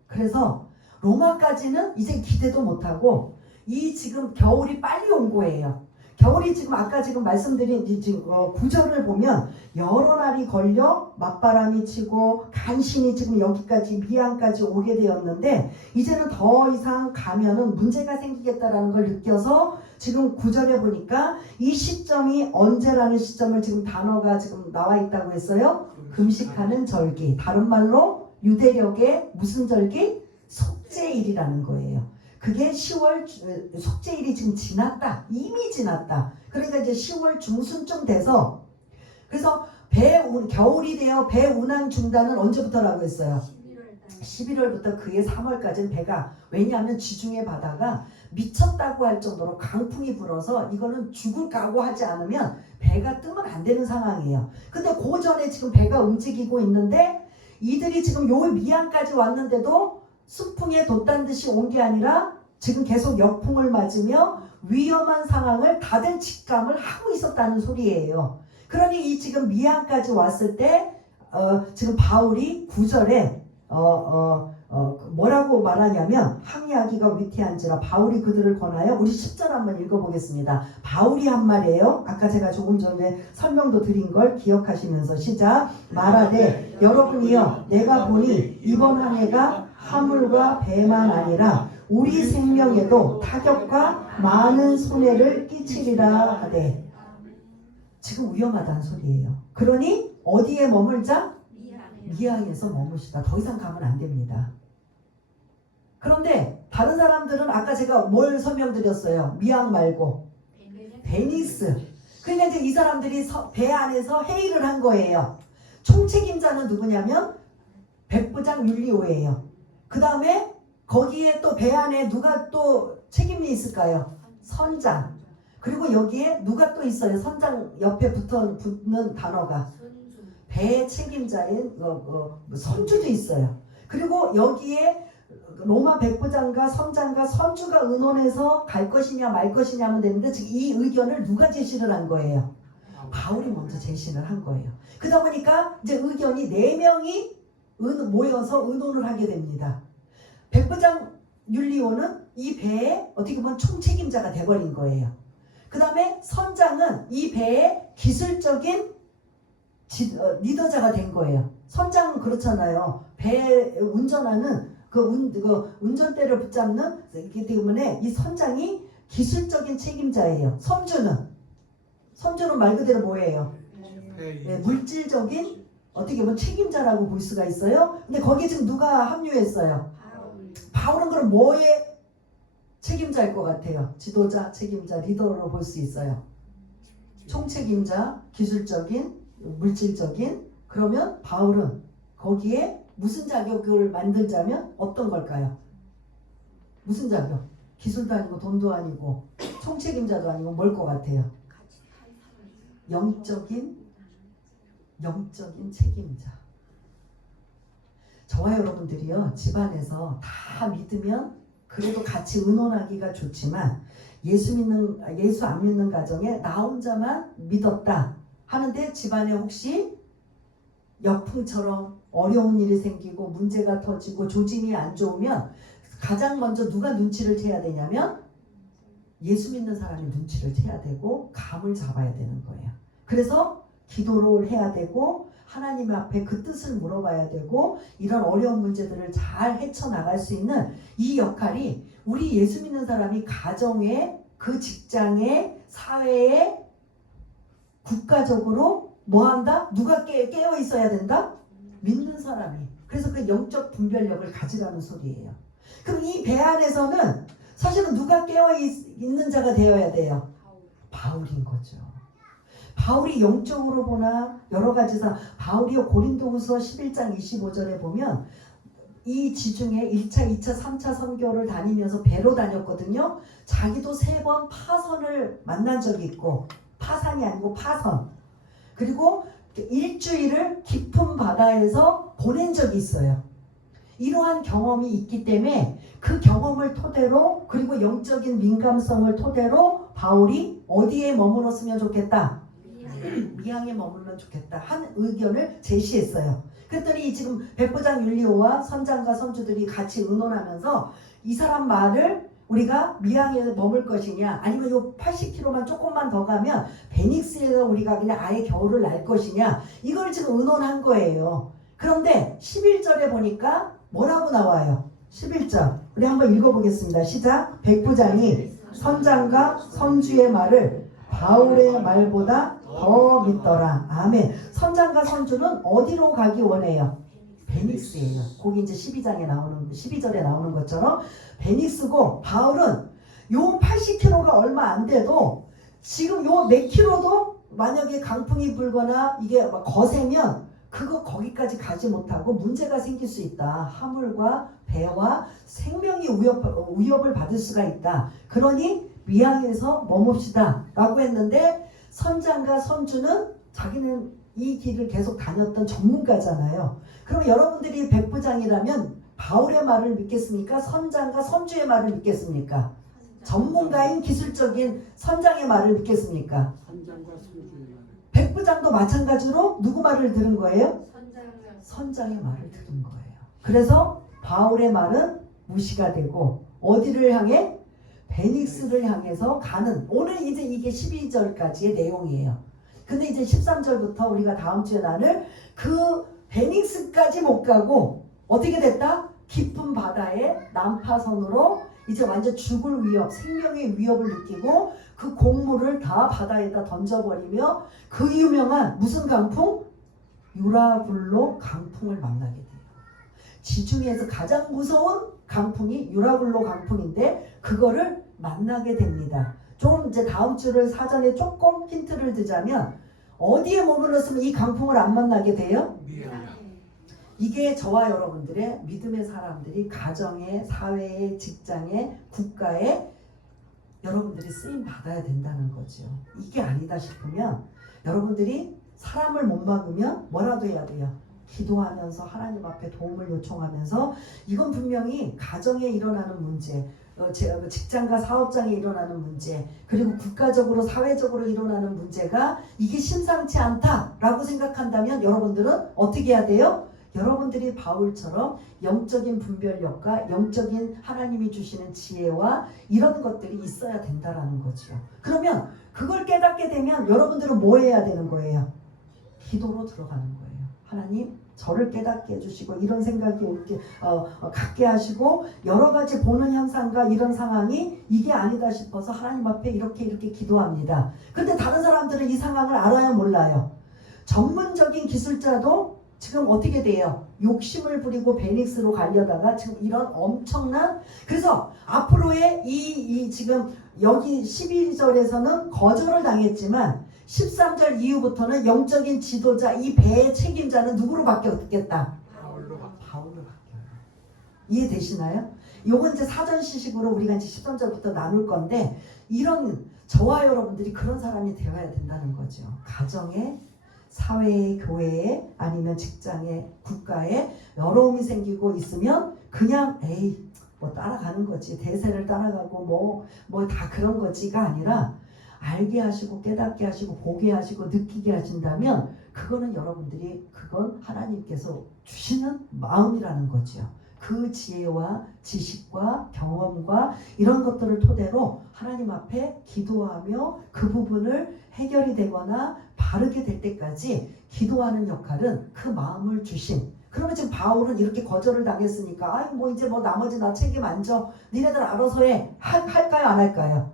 그래서 로마까지는 이제 기대도 못하고 이 지금 겨울이 빨리 온 거예요. 겨울이 지금 아까 지금 말씀드린 지금 9절을 보면 여러 날이 걸려 맞바람이 치고 간신히 지금 여기까지 미항까지 오게 되었는데 이제는 더 이상 가면은 문제가 생기겠다라는 걸 느껴서 지금 9절에 보니까 이 시점이 언제라는 시점을 지금 단어가 지금 나와 있다고 했어요. 금식하는 절기. 다른 말로 유대력의 무슨 절기? 속죄일이라는 거예요. 그게 10월 속죄일이 지금 지났다. 이미 지났다. 그러니까 이제 10월 중순쯤 돼서 그래서 겨울이 되어 배 운항 중단은 언제부터라고 했어요? 11월부터 그해 3월까지는 배가 왜냐하면 지중해 바다가 미쳤다고 할 정도로 강풍이 불어서 이거는 죽을 각오하지 않으면 배가 뜨면 안 되는 상황이에요. 근데 그 전에 지금 배가 움직이고 있는데 이들이 지금 요 미항까지 왔는데도 수풍에 돛단 듯이 온 게 아니라 지금 계속 역풍을 맞으며 위험한 상황을 다들 직감을 하고 있었다는 소리예요. 그러니 이 지금 미항까지 왔을 때 지금 바울이 9절에 뭐라고 말하냐면 항의하기가 위태한지라 바울이 그들을 권하여 우리 10절 한번 읽어보겠습니다. 바울이 한 말이에요. 아까 제가 조금 전에 설명도 드린 걸 기억하시면서 시작. 말하되 여러분이여 내가 보니 이번 한 해가 화물과 배만 아니라 우리 생명에도 타격과 많은 손해를 끼치리라 하되 지금 위험하다는 소리예요. 그러니 어디에 머물자? 미항에서 머무시다. 더 이상 가면 안 됩니다. 그런데 다른 사람들은 아까 제가 뭘 설명드렸어요? 미항 말고 베니스. 그러니까 이제 이 사람들이 배 안에서 회의를 한 거예요. 총책임자는 누구냐면 백부장 율리오예요. 그 다음에 거기에 또 배 안에 누가 또 책임이 있을까요? 선장. 그리고 여기에 누가 또 있어요? 선장 옆에 붙는 단어가 배 책임자인 선주도 있어요. 그리고 여기에 로마 백부장과 선장과 선주가 의논해서 갈 것이냐 말 것이냐 하면 되는데 지금 이 의견을 누가 제시를 한 거예요? 바울이 먼저 제시를 한 거예요. 그러다 보니까 이제 의견이 4명이 모여서 의논을 하게 됩니다. 백부장 율리오는 이 배에 어떻게 보면 총책임자가 돼버린 거예요. 그 다음에 선장은 이 배의 기술적인 리더자가 된 거예요. 선장은 그렇잖아요. 배 운전하는 그 운전대를 붙잡는 기 때문에 이 선장이 기술적인 책임자예요. 선주는 말 그대로 뭐예요? 네, 물질적인 어떻게 보면 책임자라고 볼 수가 있어요. 근데 거기에 지금 누가 합류했어요? 바울은 그럼 뭐의 책임자일 것 같아요? 지도자, 책임자, 리더로 볼 수 있어요. 총책임자, 기술적인, 물질적인. 그러면 바울은 거기에 무슨 자격을 만들자면 어떤 걸까요? 무슨 자격? 기술도 아니고 돈도 아니고 총책임자도 아니고 뭘 것 같아요? 영적인 책임자. 저와 여러분들이요, 집안에서 다 믿으면 그래도 같이 의논하기가 좋지만 예수 안 믿는 가정에 나 혼자만 믿었다 하는데 집안에 혹시 역풍처럼 어려운 일이 생기고 문제가 터지고 조짐이 안 좋으면 가장 먼저 누가 눈치를 채야 되냐면 예수 믿는 사람이 눈치를 채야 되고 감을 잡아야 되는 거예요. 그래서 기도를 해야 되고 하나님 앞에 그 뜻을 물어봐야 되고 이런 어려운 문제들을 잘 헤쳐나갈 수 있는 이 역할이 우리 예수 믿는 사람이 가정에, 그 직장에, 사회에, 국가적으로 뭐한다? 누가 깨어 있어야 된다? 믿는 사람이. 그래서 그 영적 분별력을 가지라는 소리예요. 그럼 이 배 안에서는 사실은 누가 깨어 있는 자가 되어야 돼요? 바울인 거죠. 바울이 영적으로 보나 여러 가지상 바울이요 고린도후서 11장 25절에 보면 이 지중해 1차, 2차, 3차 선교를 다니면서 배로 다녔거든요. 자기도 3번 파선을 만난 적이 있고 파산이 아니고 파선. 그리고 일주일을 깊은 바다에서 보낸 적이 있어요. 이러한 경험이 있기 때문에 그 경험을 토대로 그리고 영적인 민감성을 토대로 바울이 어디에 머물렀으면 좋겠다? 미양에 머물면 좋겠다 한 의견을 제시했어요. 그랬더니 지금 백부장 율리오와 선장과 선주들이 같이 의논하면서 이 사람 말을 우리가 미양에 머물 것이냐 아니면 요 80km만 조금만 더 가면 베닉스에서 우리가 그냥 아예 겨울을 날 것이냐 이걸 지금 의논한 거예요. 그런데 11절에 보니까 뭐라고 나와요? 11절 우리 한번 읽어보겠습니다. 시작. 백부장이 선장과 선주의 말을 바울의 말보다 더 믿더라. 아멘. 선장과 선주는 어디로 가기 원해요? 베닉스예요. 거기 이제 12절에 나오는 것처럼 베닉스고 바울은 요 80km가 얼마 안 돼도 지금 요 몇 킬로도 만약에 강풍이 불거나 이게 막 거세면 그거 거기까지 가지 못하고 문제가 생길 수 있다. 하물과 배와 생명이 위협을 받을 수가 있다. 그러니 미양에서 머뭅시다 라고 했는데 선장과 선주는 자기는 이 길을 계속 다녔던 전문가잖아요. 그럼 여러분들이 백부장이라면 바울의 말을 믿겠습니까? 선장과 선주의 말을 믿겠습니까? 전문가인 기술적인 선장의 말을 믿겠습니까? 선장과 선주의 말. 백부장도 마찬가지로 누구 말을 들은 거예요? 선장의 말을 들은 거예요. 그래서 바울의 말은 무시가 되고 어디를 향해? 베닉스를 향해서 가는 오늘 이제 이게 12절까지의 내용이에요. 근데 이제 13절부터 우리가 다음 주에 나눌 그 베닉스까지 못 가고 어떻게 됐다? 깊은 바다의 난파선으로 이제 완전 죽을 위협, 생명의 위협을 느끼고 그 곡물을 다 바다에다 던져버리며 그 유명한 무슨 강풍? 유라굴로 강풍을 만나게 돼요. 지중해에서 가장 무서운 강풍이 유라굴로 강풍인데 그거를 만나게 됩니다. 좀 이제 다음 주를 사전에 조금 힌트를 드자면 어디에 머물렀으면 이 강풍을 안 만나게 돼요? 이게 저와 여러분들의 믿음의 사람들이 가정에, 사회에, 직장에, 국가에 여러분들이 쓰임 받아야 된다는 거죠. 이게 아니다 싶으면 여러분들이 사람을 못 막으면 뭐라도 해야 돼요. 기도하면서 하나님 앞에 도움을 요청하면서 이건 분명히 가정에 일어나는 문제, 직장과 사업장에 일어나는 문제, 그리고 국가적으로 사회적으로 일어나는 문제가 이게 심상치 않다라고 생각한다면 여러분들은 어떻게 해야 돼요? 여러분들이 바울처럼 영적인 분별력과 영적인 하나님이 주시는 지혜와 이런 것들이 있어야 된다라는 거죠. 그러면 그걸 깨닫게 되면 여러분들은 뭐 해야 되는 거예요? 기도로 들어가는 거예요. 하나님 저를 깨닫게 해주시고 이런 생각이 갖게 하시고 여러 가지 보는 현상과 이런 상황이 이게 아니다 싶어서 하나님 앞에 이렇게 기도합니다. 근데 다른 사람들은 이 상황을 알아요, 몰라요? 전문적인 기술자도 지금 어떻게 돼요? 욕심을 부리고 베닉스로 가려다가 지금 이런 엄청난, 그래서 앞으로의 이 지금 여기 12절에서는 거절을 당했지만 13절 이후부터는 영적인 지도자, 이 배의 책임자는 누구로 바뀌었겠다? 바울로 바뀌어요. 이해되시나요? 요건 이제 사전 시식으로 우리가 이제 13절부터 나눌 건데, 이런 저와 여러분들이 그런 사람이 되어야 된다는 거죠. 가정에, 사회에, 교회에, 아니면 직장에, 국가에 어려움이 생기고 있으면 그냥 에이 뭐 따라가는 거지, 대세를 따라가고 뭐 다 그런 거지가 아니라 알게 하시고 깨닫게 하시고 보게 하시고 느끼게 하신다면 그거는 여러분들이, 그건 하나님께서 주시는 마음이라는 거죠. 그 지혜와 지식과 경험과 이런 것들을 토대로 하나님 앞에 기도하며 그 부분을 해결이 되거나 바르게 될 때까지 기도하는 역할은 그 마음을 주신. 그러면 지금 바울은 이렇게 거절을 당했으니까 아이 뭐 이제 뭐 나머지 나 책임 안 져, 니네들 알아서 해, 할까요 안 할까요?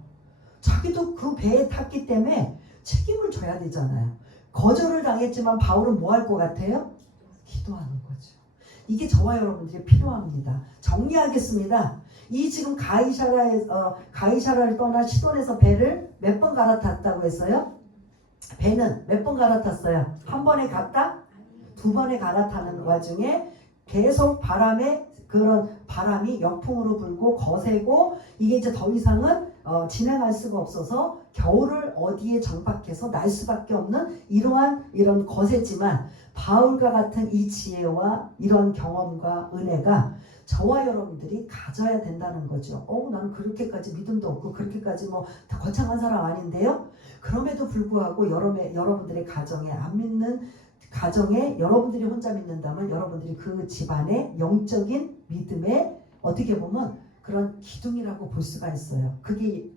자기도 그 배에 탔기 때문에 책임을 져야 되잖아요. 거절을 당했지만 바울은 뭐 할 것 같아요? 기도하는 거죠. 이게 저와 여러분들이 필요합니다. 정리하겠습니다. 이 지금 가이사라를 떠나 시돈에서 배를 몇 번 갈아탔다고 했어요? 배는 몇 번 갈아탔어요? 한 번에 갔다? 두 번에 갈아타는 와중에 계속 그런 바람이 역풍으로 불고 거세고, 이게 이제 더 이상은 진행할 수가 없어서 겨울을 어디에 정박해서 날 수밖에 없는 이런 거세지만, 바울과 같은 이 지혜와 이런 경험과 은혜가 저와 여러분들이 가져야 된다는 거죠. 나는 그렇게까지 믿음도 없고 그렇게까지 뭐 다 거창한 사람 아닌데요. 그럼에도 불구하고 여러분들의 가정에 안 믿는 가정에 여러분들이 혼자 믿는다면 여러분들이 그 집안의 영적인 믿음에 어떻게 보면 그런 기둥이라고 볼 수가 있어요. 그게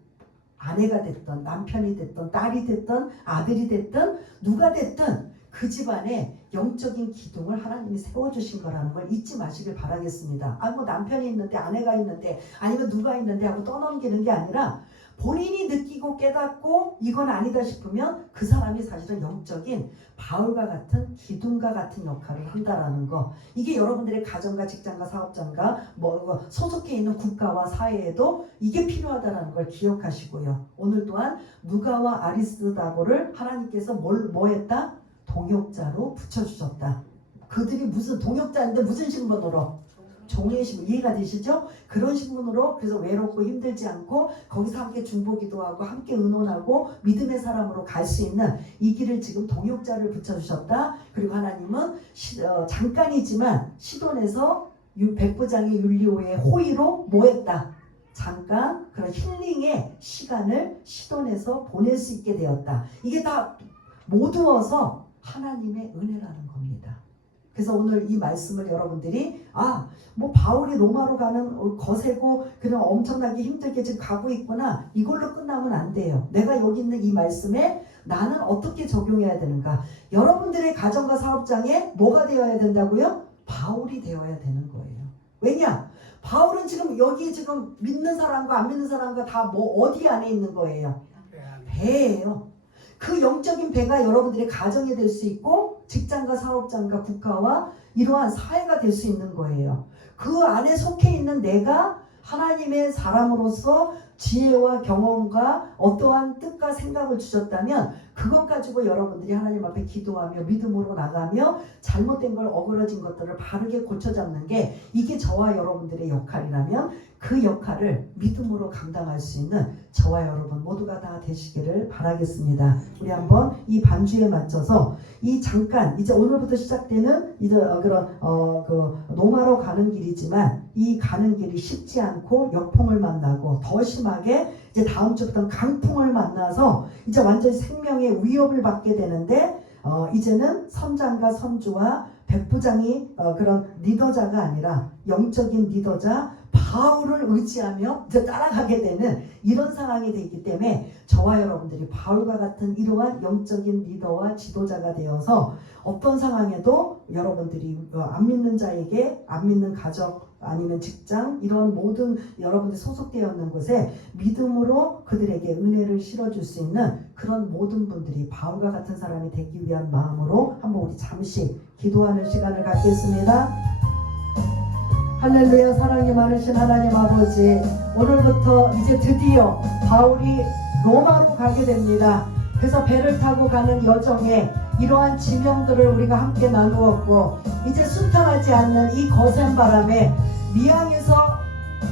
아내가 됐든 남편이 됐든 딸이 됐든 아들이 됐든 누가 됐든 그 집안에 영적인 기둥을 하나님이 세워주신 거라는 걸 잊지 마시길 바라겠습니다. 뭐 남편이 있는데 아내가 있는데 아니면 누가 있는데 하고 떠넘기는 게 아니라 본인이 느끼고 깨닫고 이건 아니다 싶으면 그 사람이 사실은 영적인 바울과 같은 기둥과 같은 역할을 한다라는 거. 이게 여러분들의 가정과 직장과 사업장과 소속해 있는 국가와 사회에도 이게 필요하다는 걸 기억하시고요. 오늘 또한 누가와 아리스다고를 하나님께서 뭐 했다? 동역자로 붙여주셨다. 그들이 무슨 동역자인데 무슨 신분으로? 종의 신분. 이해가 되시죠? 그런 신분으로, 그래서 외롭고 힘들지 않고 거기서 함께 중보기도 하고 함께 의논하고 믿음의 사람으로 갈 수 있는 이 길을 지금 동역자를 붙여주셨다. 그리고 하나님은 잠깐이지만 시돈에서 백부장의 율리오의 호의로 뭐 했다? 잠깐 그런 힐링의 시간을 시돈에서 보낼 수 있게 되었다. 이게 다 모두어서 하나님의 은혜라는 겁니다. 그래서 오늘 이 말씀을 여러분들이 뭐 바울이 로마로 가는 거세고 그냥 엄청나게 힘들게 지금 가고 있구나, 이걸로 끝나면 안 돼요. 내가 여기 있는 이 말씀에 나는 어떻게 적용해야 되는가? 여러분들의 가정과 사업장에 뭐가 되어야 된다고요? 바울이 되어야 되는 거예요. 왜냐? 바울은 지금 여기 지금 믿는 사람과 안 믿는 사람과 다 어디 안에 있는 거예요? 배예요. 그 영적인 배가 여러분들의 가정이 될 수 있고 직장과 사업장과 국가와 이러한 사회가 될 수 있는 거예요. 그 안에 속해 있는 내가 하나님의 사람으로서 지혜와 경험과 어떠한 뜻과 생각을 주셨다면 그것 가지고 여러분들이 하나님 앞에 기도하며 믿음으로 나가며 잘못된 걸, 어그러진 것들을 바르게 고쳐잡는 게 이게 저와 여러분들의 역할이라면 그 역할을 믿음으로 감당할 수 있는 저와 여러분 모두가 다 되시기를 바라겠습니다. 우리 한번 이 반주에 맞춰서 이 잠깐 이제 오늘부터 시작되는 이제 그 로마로 가는 길이지만 이 가는 길이 쉽지 않고 역풍을 만나고 더 심하게 이제 다음 주부터는 강풍을 만나서 이제 완전히 생명의 위협을 받게 되는데 이제는 선장과 선주와 백부장이 그런 리더자가 아니라 영적인 리더자 바울을 의지하며 이제 따라가게 되는 이런 상황이 되기 때문에 저와 여러분들이 바울과 같은 이러한 영적인 리더와 지도자가 되어서 어떤 상황에도 여러분들이 안 믿는 자에게, 안 믿는 가족 아니면 직장, 이런 모든 여러분들이 소속되어 있는 곳에 믿음으로 그들에게 은혜를 실어줄 수 있는 그런 모든 분들이 바울과 같은 사람이 되기 위한 마음으로 한번 우리 잠시 기도하는 시간을 갖겠습니다. 할렐루야. 사랑이 많으신 하나님 아버지, 오늘부터 이제 드디어 바울이 로마로 가게 됩니다. 그래서 배를 타고 가는 여정에 이러한 지명들을 우리가 함께 나누었고, 이제 순탄하지 않는 이 거센 바람에 미항에서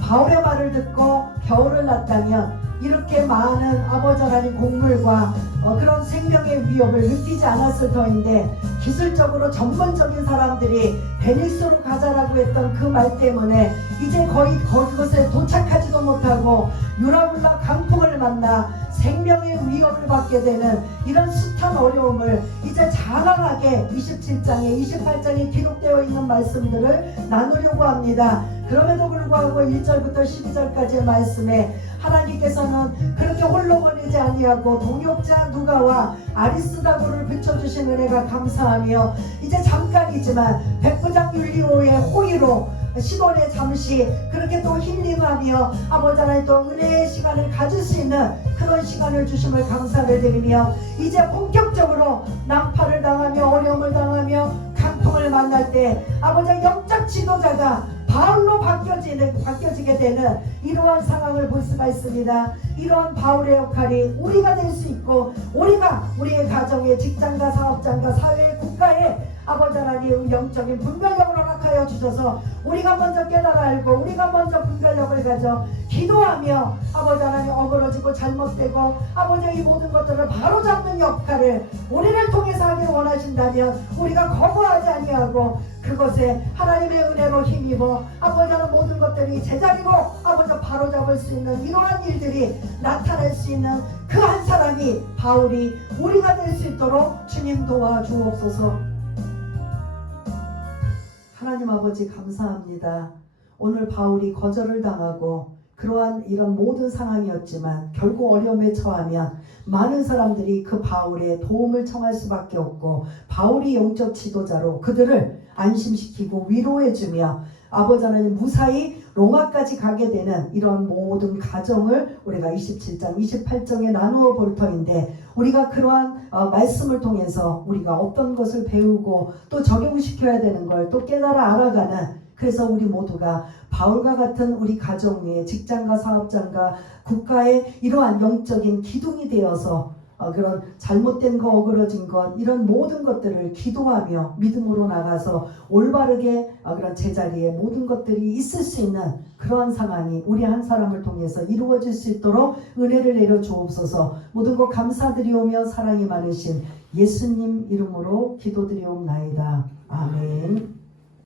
바울의 말을 듣고 겨울을 났다면 이렇게 많은 아버지 하나님 곡물과 그런 생명의 위협을 느끼지 않았을 터인데, 기술적으로 전문적인 사람들이 베니스로 가자라고 했던 그 말 때문에 이제 거의 그곳에 도착하지도 못하고 유라굴라 강풍을 만나 생명의 위협을 받게 되는 이런 숱한 어려움을 이제 장황하게 27장에 28장에 기록되어 있는 말씀들을 나누려고 합니다. 그럼에도 불구하고 1절부터 12절까지의 말씀에 하나님께서는 그렇게 홀로 보내지 아니하고 동역자 누가와 아리스다고를 비춰주신 은혜가 감사하며, 이제 잠깐이지만 백부장 율리오의 호의로 시돈에 잠시 그렇게 또 힐링하며 아버지 하나님 또 은혜의 시간을 가질 수 있는 그런 시간을 주심을 감사를 드리며, 이제 본격적으로 난파를 당하며 어려움을 당하며 강풍을 만날 때 아버지 영적 지도자가 바울로 바뀌어지게 되는 이러한 상황을 볼 수가 있습니다. 이러한 바울의 역할이 우리가 될 수 있고, 우리가 우리의 가정에, 직장과 사업장과 사회, 국가에 아버지 하나님 영적인 분별력을 허락하여 주셔서 우리가 먼저 깨달아 알고 우리가 먼저 분별력을 가져 기도하며 아버지 하나님 어그러지고 잘못되고 아버지 이 모든 것들을 바로잡는 역할을 우리를 통해서 하기를 원하신다면 우리가 거부하지 아니하고 그것에 하나님의 은혜로 힘입어 아버지 하나님 모든 것들이 제자리로 아버지 바로잡을 수 있는 이러한 일들이 나타날 수 있는 그 한 사람이 바울이 우리가 될 수 있도록 주님 도와주옵소서. 하나님 아버지 감사합니다. 오늘 바울이 거절을 당하고 그러한 이런 모든 상황이었지만 결국 어려움에 처하면 많은 사람들이 그 바울의 도움을 청할 수밖에 없고, 바울이 영적 지도자로 그들을 안심시키고 위로해주며 아버지 하나님 무사히 로마까지 가게 되는 이런 모든 과정을 우리가 27장 28장에 나누어 볼 터인데, 우리가 그러한 말씀을 통해서 우리가 어떤 것을 배우고 또 적용시켜야 되는 걸 또 깨달아 알아가는, 그래서 우리 모두가 바울과 같은 우리 가정 위에 직장과 사업장과 국가의 이러한 영적인 기둥이 되어서 그런 잘못된 거, 어그러진 것, 이런 모든 것들을 기도하며 믿음으로 나가서 올바르게 그런 제자리에 모든 것들이 있을 수 있는 그러한 상황이 우리 한 사람을 통해서 이루어질 수 있도록 은혜를 내려 주옵소서. 모든 것 감사드리오며 사랑이 많으신 예수님 이름으로 기도드리옵나이다. 아멘.